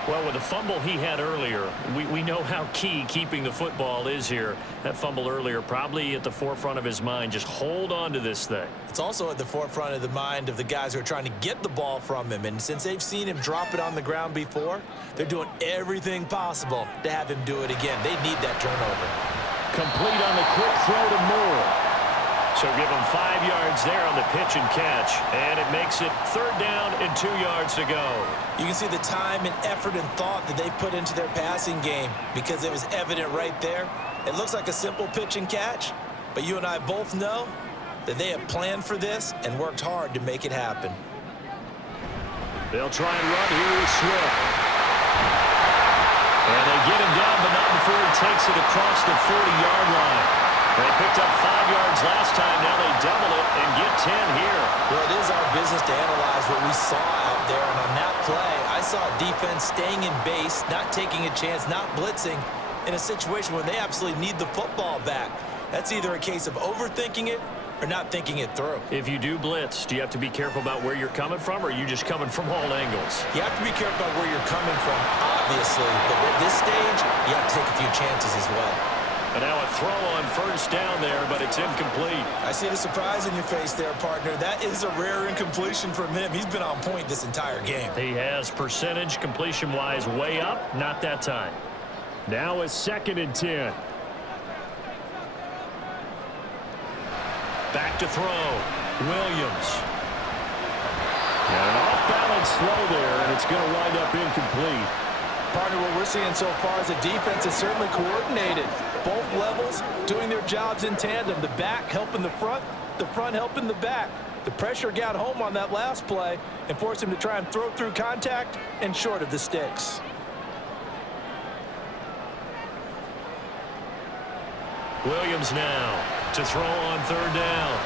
Well, with the fumble he had earlier, we know how key keeping the football is here. That fumble earlier probably at the forefront of his mind. Just hold on to this thing. It's also at the forefront of the mind of the guys who are trying to get the ball from him. And since they've seen him drop it on the ground before, they're doing everything possible to have him do it again. They need that turnover. Complete on the quick throw to Moore. So give them 5 yards there on the pitch and catch. And it makes it 3rd down and 2 yards to go. You can see the time and effort and thought that they put into their passing game because it was evident right there. It looks like a simple pitch and catch, but you and I both know that they have planned for this and worked hard to make it happen. They'll try and run here with Swift. And they get him down, but not before he takes it across the 40-yard line. They picked up 5 yards last time. Now they double it and get 10 here. Well, it is our business to analyze what we saw out there. And on that play, I saw a defense staying in base, not taking a chance, not blitzing in a situation where they absolutely need the football back. That's either a case of overthinking it or not thinking it through. If you do blitz, do you have to be careful about where you're coming from, or are you just coming from all angles? You have to be careful about where you're coming from, obviously. But at this stage, you have to take a few chances as well. And now a throw on first down there, but it's incomplete. I see the surprise in your face there, partner. That is a rare incompletion from him. He's been on point this entire game. He has percentage completion-wise way up, not that time. Now a 2nd and 10. Back to throw. Williams. And an off-balance throw there, and it's going to wind up incomplete. Partner, what we're seeing so far is the defense is certainly coordinated. Both levels doing their jobs in tandem. The back helping the front helping the back. The pressure got home on that last play and forced him to try and throw through contact and short of the sticks. Williams now to throw on 3rd down.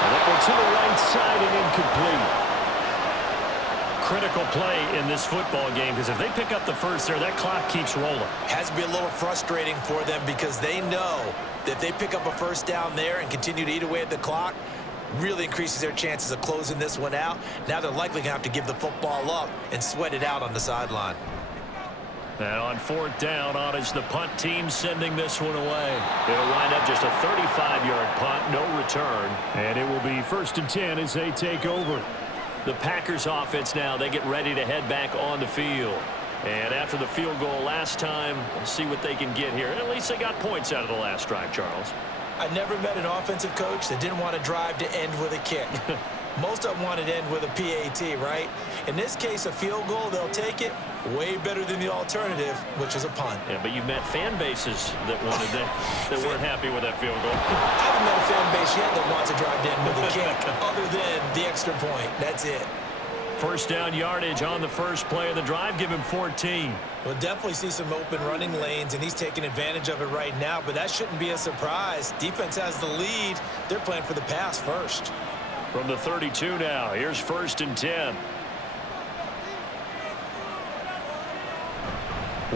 And that one to the right side and incomplete. Critical play in this football game, because if they pick up the first there, that clock keeps rolling. Has to be a little frustrating for them because they know that if they pick up a first down there and continue to eat away at the clock, really increases their chances of closing this one out. Now they're likely going to have to give the football up and sweat it out on the sideline. And on 4th down, on is the punt team sending this one away. It'll wind up just a 35-yard punt, no return. And it will be 1st and 10 as they take over. The Packers offense now, they get ready to head back on the field. And after the field goal last time, we'll see what they can get here. At least they got points out of the last drive, Charles. I never met an offensive coach that didn't want to drive to end with a kick. Most of them want to end with a PAT, right? In this case, a field goal, they'll take it. Way better than the alternative, which is a punt. Yeah, but you met fan bases that wanted that weren't happy with that field goal. I haven't met a fan base yet that wants to drive to end with a kick, other than the extra point. That's it. First down yardage on the first play of the drive. Give him 14. We'll definitely see some open running lanes, and he's taking advantage of it right now, but that shouldn't be a surprise. Defense has the lead. They're playing for the pass first. From the 32 now, here's 1st and 10.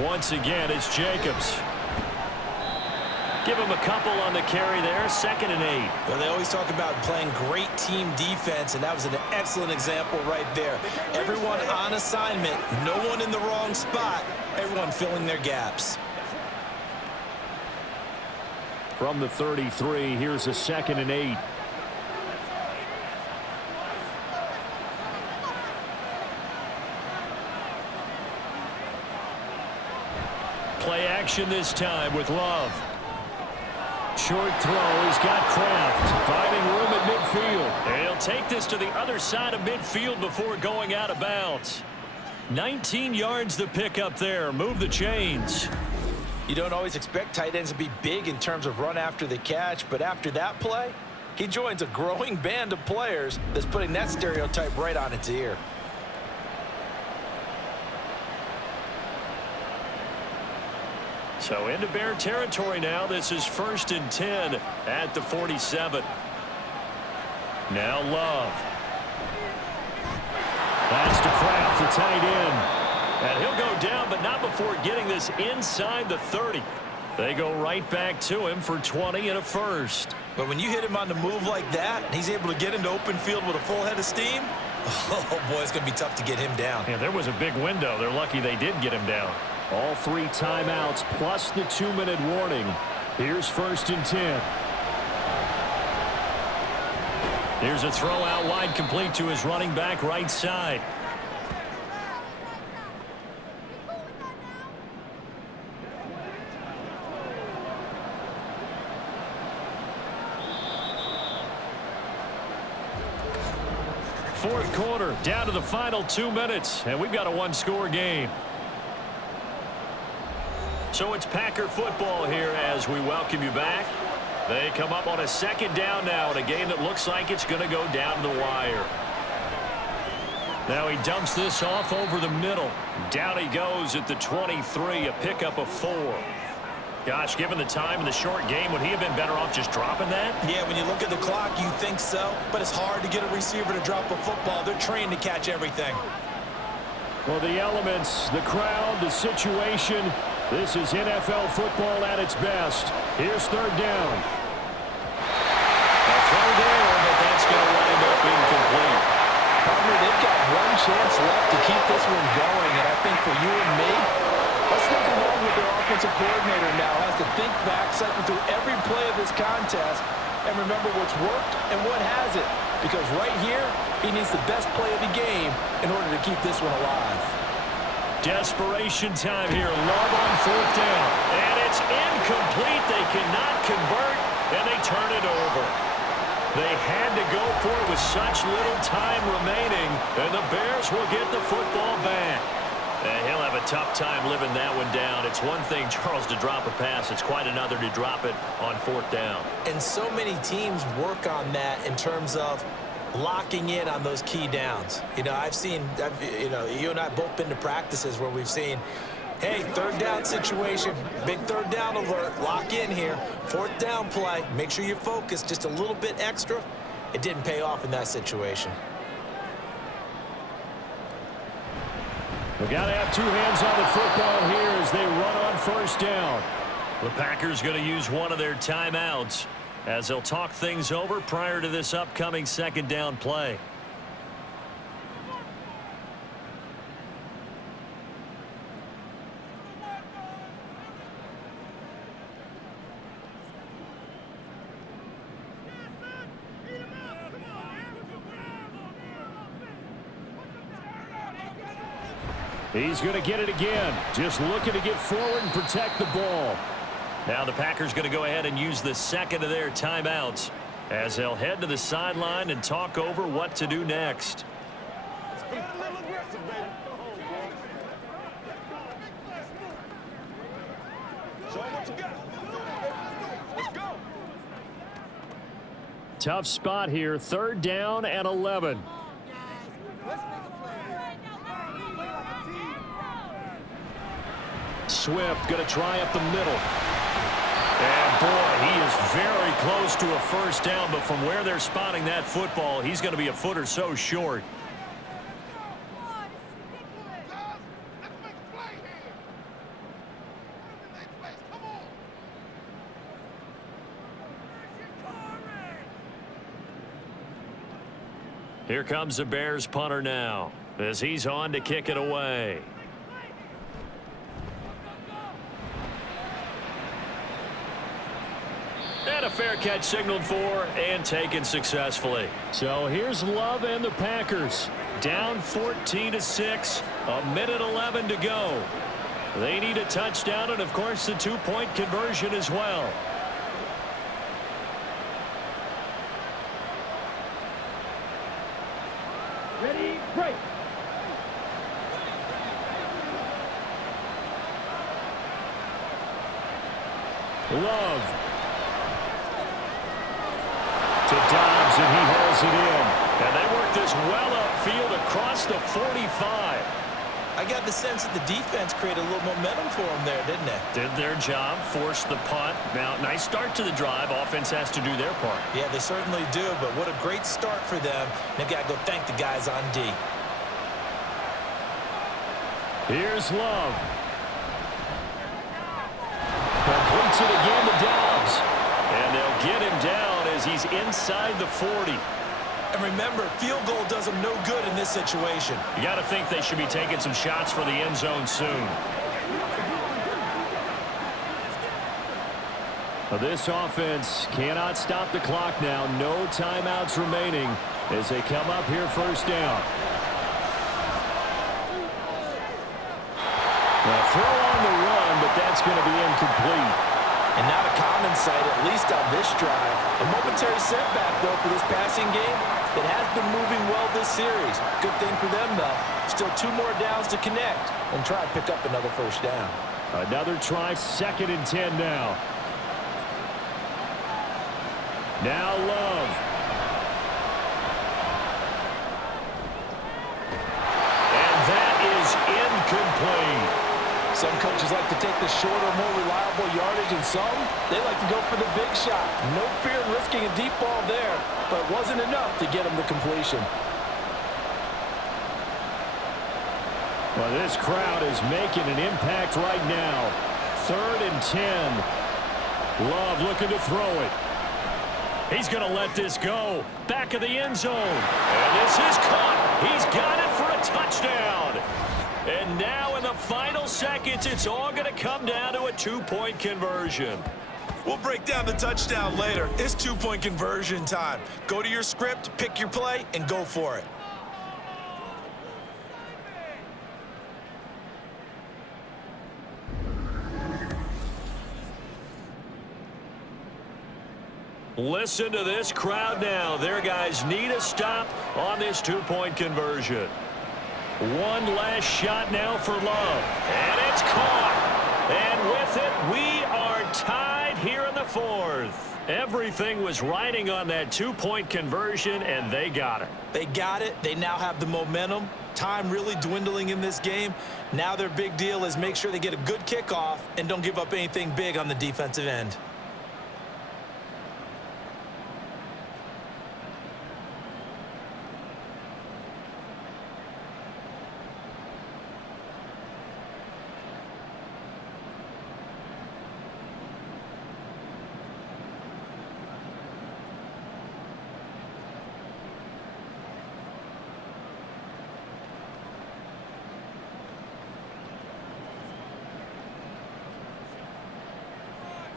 Once again, it's Jacobs. Give him a couple on the carry there, 2nd and 8. Well, they always talk about playing great team defense, and that was an excellent example right there. Everyone on assignment, no one in the wrong spot, everyone filling their gaps. From the 33, here's a 2nd and 8. Play action this time with Love. Short throw, he's got Kraft, finding room at midfield. And he'll take this to the other side of midfield before going out of bounds. 19 yards the pick up there. Move the chains. You don't always expect tight ends to be big in terms of run after the catch, but after that play, he joins a growing band of players that's putting that stereotype right on its ear. So into Bear territory now. This is 1st and 10 at the 47. Now Love. That's to Kraft, the tight end. And he'll go down, but not before getting this inside the 30. They go right back to him for 20 and a first. But when you hit him on the move like that, and he's able to get into open field with a full head of steam, oh boy, it's going to be tough to get him down. Yeah, there was a big window. They're lucky they did get him down. All 3 timeouts plus the 2-minute warning. Here's 1st and 10. Here's a throw out wide, complete to his running back right side. Fourth quarter, down to the final 2 minutes, and we've got a 1-score game. So it's Packer football here as we welcome you back. They come up on a 2nd down now in a game that looks like it's going to go down to the wire. Now he dumps this off over the middle. Down he goes at the 23, a pickup of 4. Gosh, given the time in the short game, would he have been better off just dropping that? Yeah, when you look at the clock, you think so. But it's hard to get a receiver to drop a football. They're trained to catch everything. Well, the elements, the crowd, the situation. This is NFL football at its best. Here's 3rd down. A throw there, but that's going to wind up incomplete. Partner, they've got one chance left to keep this one going, and I think for you and me, let's think along with their offensive coordinator now. Has to think back, cycle through every play of this contest, and remember what's worked and what hasn't. Because right here, he needs the best play of the game in order to keep this one alive. Desperation time here. Love on 4th down. And it's incomplete. They cannot convert, and they turn it over. They had to go for it with such little time remaining, and the Bears will get the football back. And he'll have a tough time living that one down. It's one thing, Charles, to drop a pass. It's quite another to drop it on 4th down. And so many teams work on that in terms of locking in on those key downs. You know, you and I both been to practices where we've seen, hey, 3rd down situation, big 3rd down alert, lock in here, 4th down play, make sure you focus just a little bit extra. It didn't pay off in that situation. We got to have 2 hands on the football here as they run on 1st down. The Packers going to use one of their timeouts as they'll talk things over prior to this upcoming 2nd down play. He's going to get it again. Just looking to get forward and protect the ball. Now the Packers going to go ahead and use the 2nd of their timeouts as they'll head to the sideline and talk over what to do next. Tough spot here. 3rd down and 11. Swift going to try up the middle. And boy, he is very close to a first down, but from where they're spotting that football, he's going to be a foot or so short. Here comes the Bears punter now as he's on to kick it away. And a fair catch signaled for and taken successfully. So here's Love and the Packers. Down 14-6, a minute 11 to go. They need a touchdown and, of course, the two-point conversion as well. Ready, break. Love. To Dobbs, and he hauls it in. And they work this well upfield across the 45. I got the sense that the defense created a little momentum for them there, didn't they? Did their job, forced the punt. Now, nice start to the drive. Offense has to do their part. Yeah, they certainly do, but what a great start for them. They've got to go thank the guys on D. Here's Love. Completes it again to Dobbs. And they'll get him down as he's inside the 40. And remember, field goal does them no good in this situation. You got to think they should be taking some shots for the end zone soon. This offense cannot stop the clock now. No timeouts remaining as they come up here first down. Now throw on the run, but that's going to be incomplete. And not a common sight, at least on this drive. A momentary setback, though, for this passing game that has been moving well this series. Good thing for them, though. Still 2 more downs to connect and try to pick up another first down. Another try, 2nd and 10 now. Now Love. And that is incomplete. Some coaches like to take the shorter, more reliable yardage, and some, they like to go for the big shot. No fear in risking a deep ball there, but it wasn't enough to get him the completion. Well, this crowd is making an impact right now. 3rd and 10. Love looking to throw it. He's going to let this go. Back of the end zone. And this is caught. He's got it for a touchdown. And now in the final seconds, it's all going to come down to a 2-point conversion. We'll break down the touchdown later. It's 2-point conversion time. Go to your script, pick your play, and go for it. Listen to this crowd now. Their guys need a stop on this 2-point conversion. One last shot now for Love. And it's caught. And with it, we are tied here in the 4th. Everything was riding on that 2-point conversion, and they got it. They got it. They now have the momentum. Time really dwindling in this game. Now their big deal is make sure they get a good kickoff and don't give up anything big on the defensive end.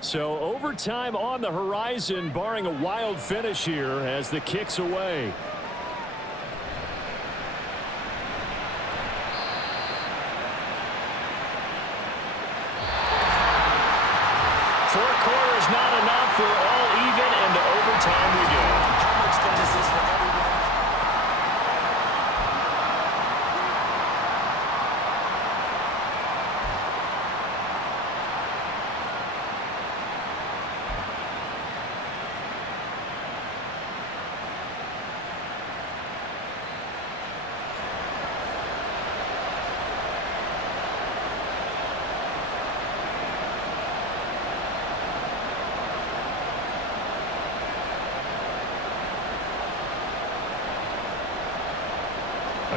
So overtime on the horizon, barring a wild finish here as the kick's away. 4 quarters not enough. We're all even, and to overtime we go. How much fun is this for everyone?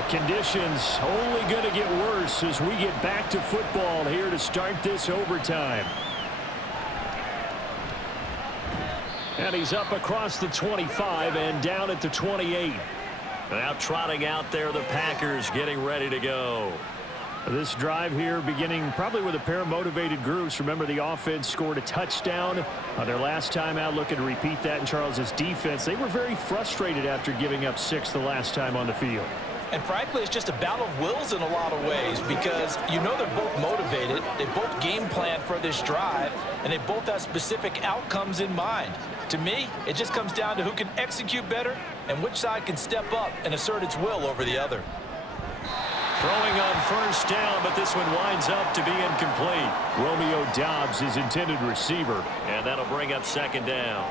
Conditions only going to get worse as we get back to football here to start this overtime. And he's up across the 25 and down at the 28. Now trotting out there, the Packers getting ready to go. This drive here beginning probably with a pair of motivated groups. Remember, the offense scored a touchdown on their last time out. Looking to repeat that in Charles's defense. They were very frustrated after giving up 6 the last time on the field. And frankly, it's just a battle of wills in a lot of ways because you know they're both motivated. They both game plan for this drive, and they both have specific outcomes in mind. To me, it just comes down to who can execute better and which side can step up and assert its will over the other. Throwing on first down, but this one winds up to be incomplete. Romeo Doubs is intended receiver, and that'll bring up second down.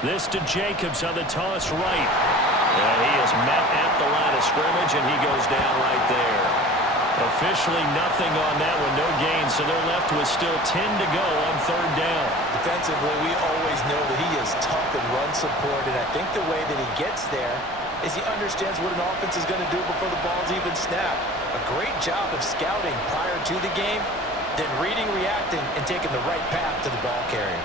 This to Jacobs on the toss right. And he is met at the line of scrimmage, and he goes down right there. Officially nothing on that one, no gain, so they're left with still 10 to go on third down. Defensively, we always know that he is tough in run support, and I think the way that he gets there is he understands what an offense is going to do before the ball's even snapped. A great job of scouting prior to the game, then reading, reacting, and taking the right path to the ball carrier.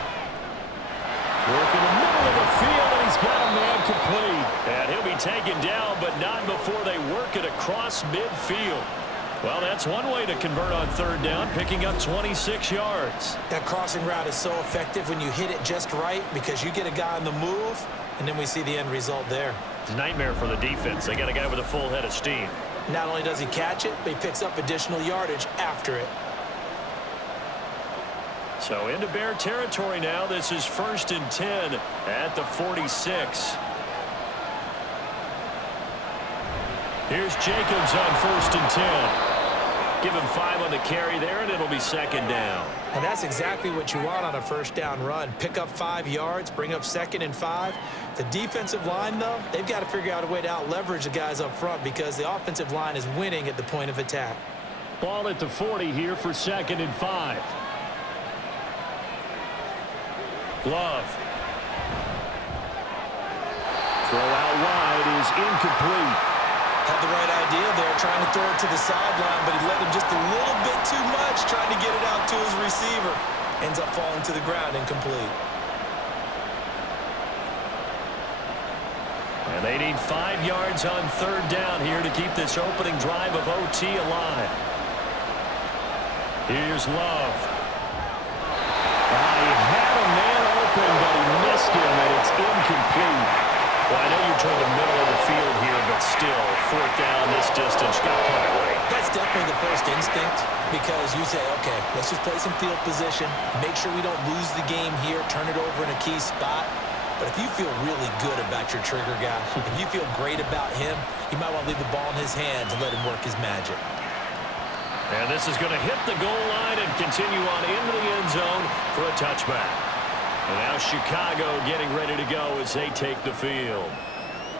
Working the middle of the field, and he's got a man complete. And he'll be taken down, but not before they work it across midfield. Well, that's one way to convert on third down, picking up 26 yards. That crossing route is so effective when you hit it just right because you get a guy on the move, and then we see the end result there. It's a nightmare for the defense. They got a guy with a full head of steam. Not only does he catch it, but he picks up additional yardage after it. So into Bear territory now. This is 1st and 10 at the 46. Here's Jacobs on 1st and 10. Give him 5 on the carry there, and it'll be second down. And that's exactly what you want on a first down run. Pick up 5 yards, bring up 2nd and 5. The defensive line, though, they've got to figure out a way to out-leverage the guys up front because the offensive line is winning at the point of attack. Ball at the 40 here for 2nd and 5. Glove. Throw out wide is incomplete. Had the right idea there, trying to throw it to the sideline, but he let him just a little bit too much, trying to get it out to his receiver. Ends up falling to the ground, incomplete. And they need 5 yards on third down here to keep this opening drive of OT alive. Here's Love. He had a man open, but he missed him, and it's incomplete. Well, I know you're toward the middle of the field here, but still, 4th down this distance, got put away. That's definitely the first instinct because you say, okay, let's just play some field position, make sure we don't lose the game here, turn it over in a key spot. But if you feel really good about your trigger guy, if you feel great about him, you might want to leave the ball in his hands and let him work his magic. And this is going to hit the goal line and continue on into the end zone for a touchback. And now Chicago getting ready to go as they take the field.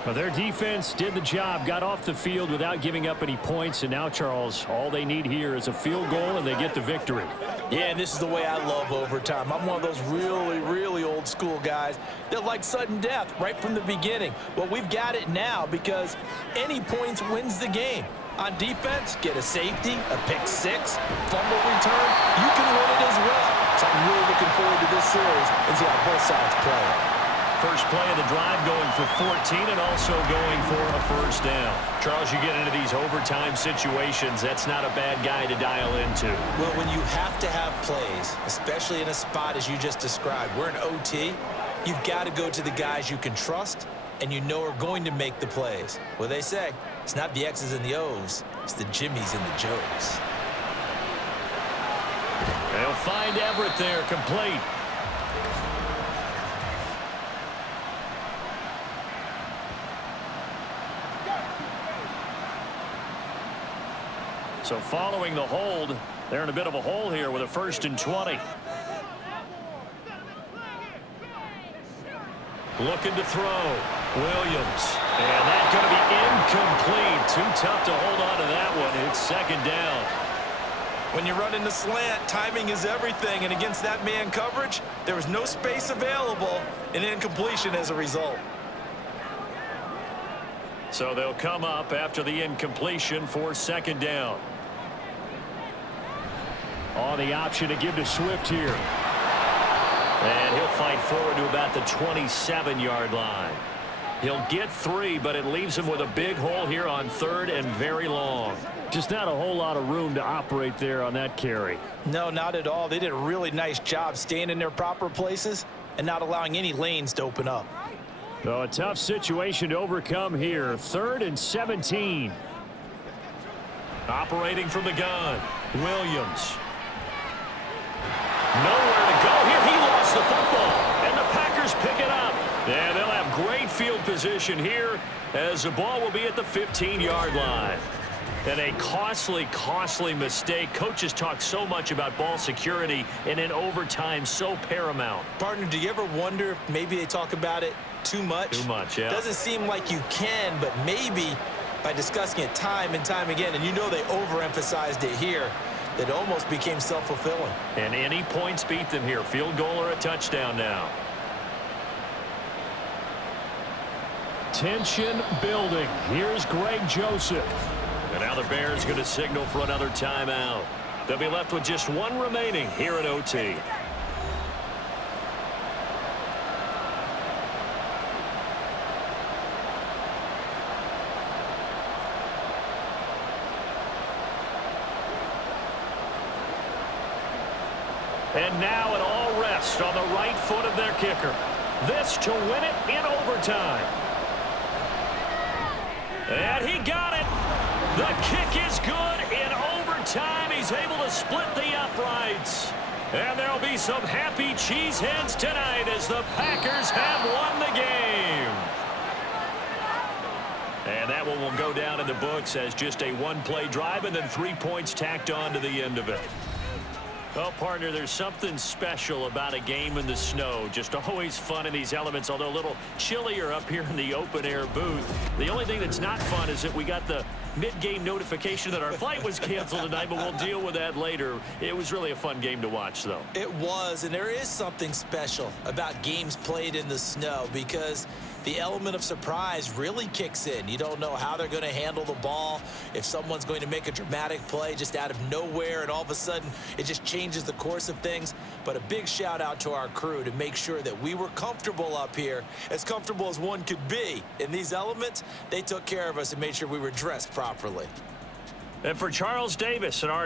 Well, their defense did the job, got off the field without giving up any points, and now, Charles, all they need here is a field goal, and they get the victory. Yeah, and this is the way I love overtime. I'm one of those really, really old school guys that like sudden death right from the beginning. Well, we've got it now because any points wins the game. On defense, get a safety, a pick 6, fumble return, you can win it as well. So I'm really looking forward to this series and see how both sides play. First play of the drive going for 14 and also going for a first down. Charles, you get into these overtime situations, that's not a bad guy to dial into. Well, when you have to have plays, especially in a spot as you just described, we're in OT, you've got to go to the guys you can trust and you know are going to make the plays. Well, they say, it's not the X's and the O's, it's the Jimmies and the Joes. They'll find Everett there, complete. So following the hold, they're in a bit of a hole here with a 1st and 20. Looking to throw. Williams. And that's going to be incomplete. Too tough to hold on to that one. It's second down. When you're running the slant, timing is everything. And against that man coverage, there was no space available, and incompletion as a result. So they'll come up after the incompletion for second down. On the option to give to Swift here. And he'll fight forward to about the 27-yard line. He'll get 3, but it leaves him with a big hole here on third and very long. Just not a whole lot of room to operate there on that carry. No, not at all. They did a really nice job staying in their proper places and not allowing any lanes to open up. So a tough situation to overcome here. 3rd and 17. Operating from the gun, Williams. Nowhere to go here. He lost the football, and the Packers pick it up. And they'll have great field position here as the ball will be at the 15-yard line. And a costly, costly mistake. Coaches talk so much about ball security, and in overtime, so paramount. Partner, do you ever wonder if maybe they talk about it too much? Too much, yeah. Doesn't seem like you can, but maybe by discussing it time and time again, and you know they overemphasized it here, that almost became self-fulfilling. And any points beat them here. Field goal or a touchdown now. Tension building. Here's Greg Joseph. And now the Bears going to signal for another timeout. They'll be left with just one remaining here at OT. And now it all rests on the right foot of their kicker. This to win it in overtime. And he got it. The kick is good in overtime. He's able to split the uprights. And there'll be some happy cheeseheads tonight as the Packers have won the game. And that one will go down in the books as just a one-play drive and then 3 points tacked on to the end of it. Well, partner, there's something special about a game in the snow. Just always fun in these elements, although a little chillier up here in the open-air booth. The only thing that's not fun is that we got the mid-game notification that our flight was canceled tonight, but we'll deal with that later. It was really a fun game to watch, though. It was, and there is something special about games played in the snow because the element of surprise really kicks in. You don't know how they're going to handle the ball, if someone's going to make a dramatic play just out of nowhere, and all of a sudden it just changes the course of things. But a big shout out to our crew to make sure that we were comfortable up here, as comfortable as one could be. In these elements, they took care of us and made sure we were dressed properly. And for Charles Davis and our